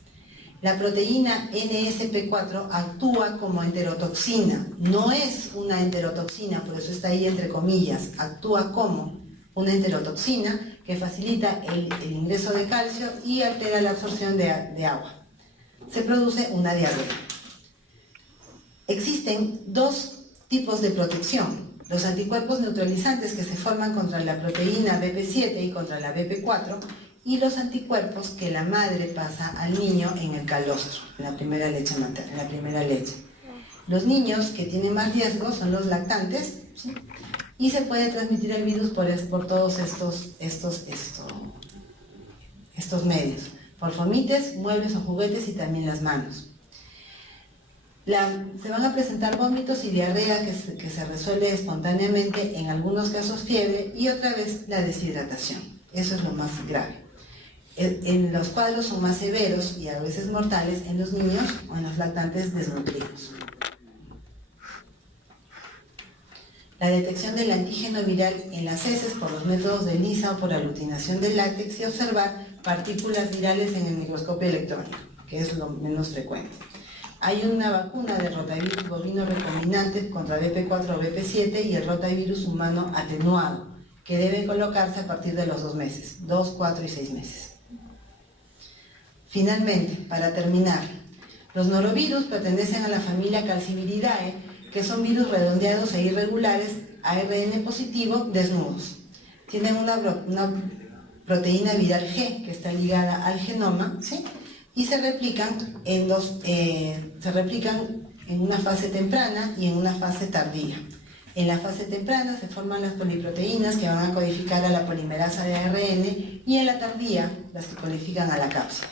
La proteína NSP4 actúa como enterotoxina, no es una enterotoxina, por eso está ahí entre comillas, actúa como una enterotoxina que facilita el ingreso de calcio y altera la absorción de agua. Se produce una diarrea. Existen 2 tipos de protección. Los anticuerpos neutralizantes que se forman contra la proteína BP7 y contra la BP4 y los anticuerpos que la madre pasa al niño en el calostro, en la primera leche materna, en la primera leche. Los niños que tienen más riesgo son los lactantes, ¿sí? Y se puede transmitir el virus por todos estos medios, por fomites, muebles o juguetes y también las manos. Se van a presentar vómitos y diarrea que se resuelve espontáneamente, en algunos casos fiebre y otra vez la deshidratación. Eso es lo más grave. En los cuadros son más severos y a veces mortales en los niños o en los lactantes desnutridos. La detección del antígeno viral en las heces por los métodos de ELISA o por aglutinación del látex y observar partículas virales en el microscopio electrónico, que es lo menos frecuente. Hay una vacuna de rotavirus bovino recombinante contra BP4 o BP7 y el rotavirus humano atenuado, que debe colocarse a partir de los 2 meses, 2, 4 y 6 meses. Finalmente, para terminar, los norovirus pertenecen a la familia Calciviridae, que son virus redondeados e irregulares, ARN positivo, desnudos. Tienen una proteína viral G, que está ligada al genoma, ¿sí? Y se replican en una fase temprana y en una fase tardía. En la fase temprana se forman las poliproteínas que van a codificar a la polimerasa de ARN y en la tardía las que codifican a la cápsida.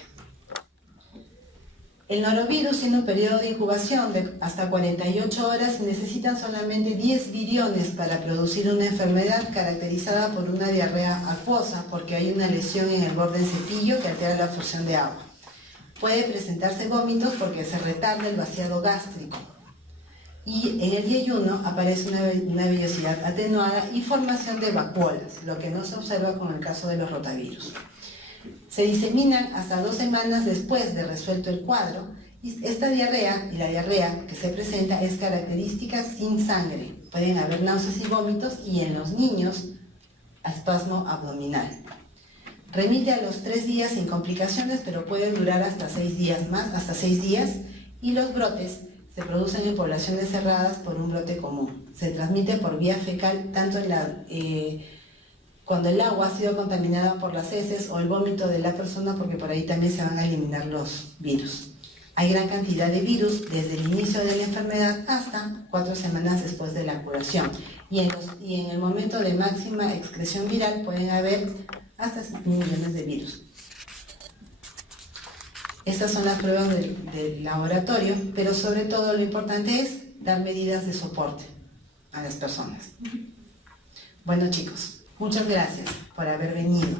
El norovirus tiene un periodo de incubación de hasta 48 horas y necesitan solamente 10 viriones para producir una enfermedad caracterizada por una diarrea acuosa porque hay una lesión en el borde del cepillo que altera la absorción de agua. Puede presentarse vómitos porque se retarda el vaciado gástrico. Y en el yeyuno aparece una vellosidad atenuada y formación de vacuolas, lo que no se observa con el caso de los rotavirus. Se diseminan hasta 2 semanas después de resuelto el cuadro y esta diarrea y la diarrea que se presenta es característica sin sangre. Pueden haber náuseas y vómitos y en los niños espasmo abdominal. Remite a los 3 días sin complicaciones, pero puede durar hasta 6 días más, hasta 6 días, y los brotes se producen en poblaciones cerradas por un brote común. Se transmite por vía fecal tanto cuando el agua ha sido contaminada por las heces o el vómito de la persona, porque por ahí también se van a eliminar los virus. Hay gran cantidad de virus desde el inicio de la enfermedad hasta 4 semanas después de la curación. Y en el momento de máxima excreción viral pueden haber hasta 5 millones de virus. Estas son las pruebas del laboratorio, pero sobre todo lo importante es dar medidas de soporte a las personas. Bueno, chicos, muchas gracias por haber venido.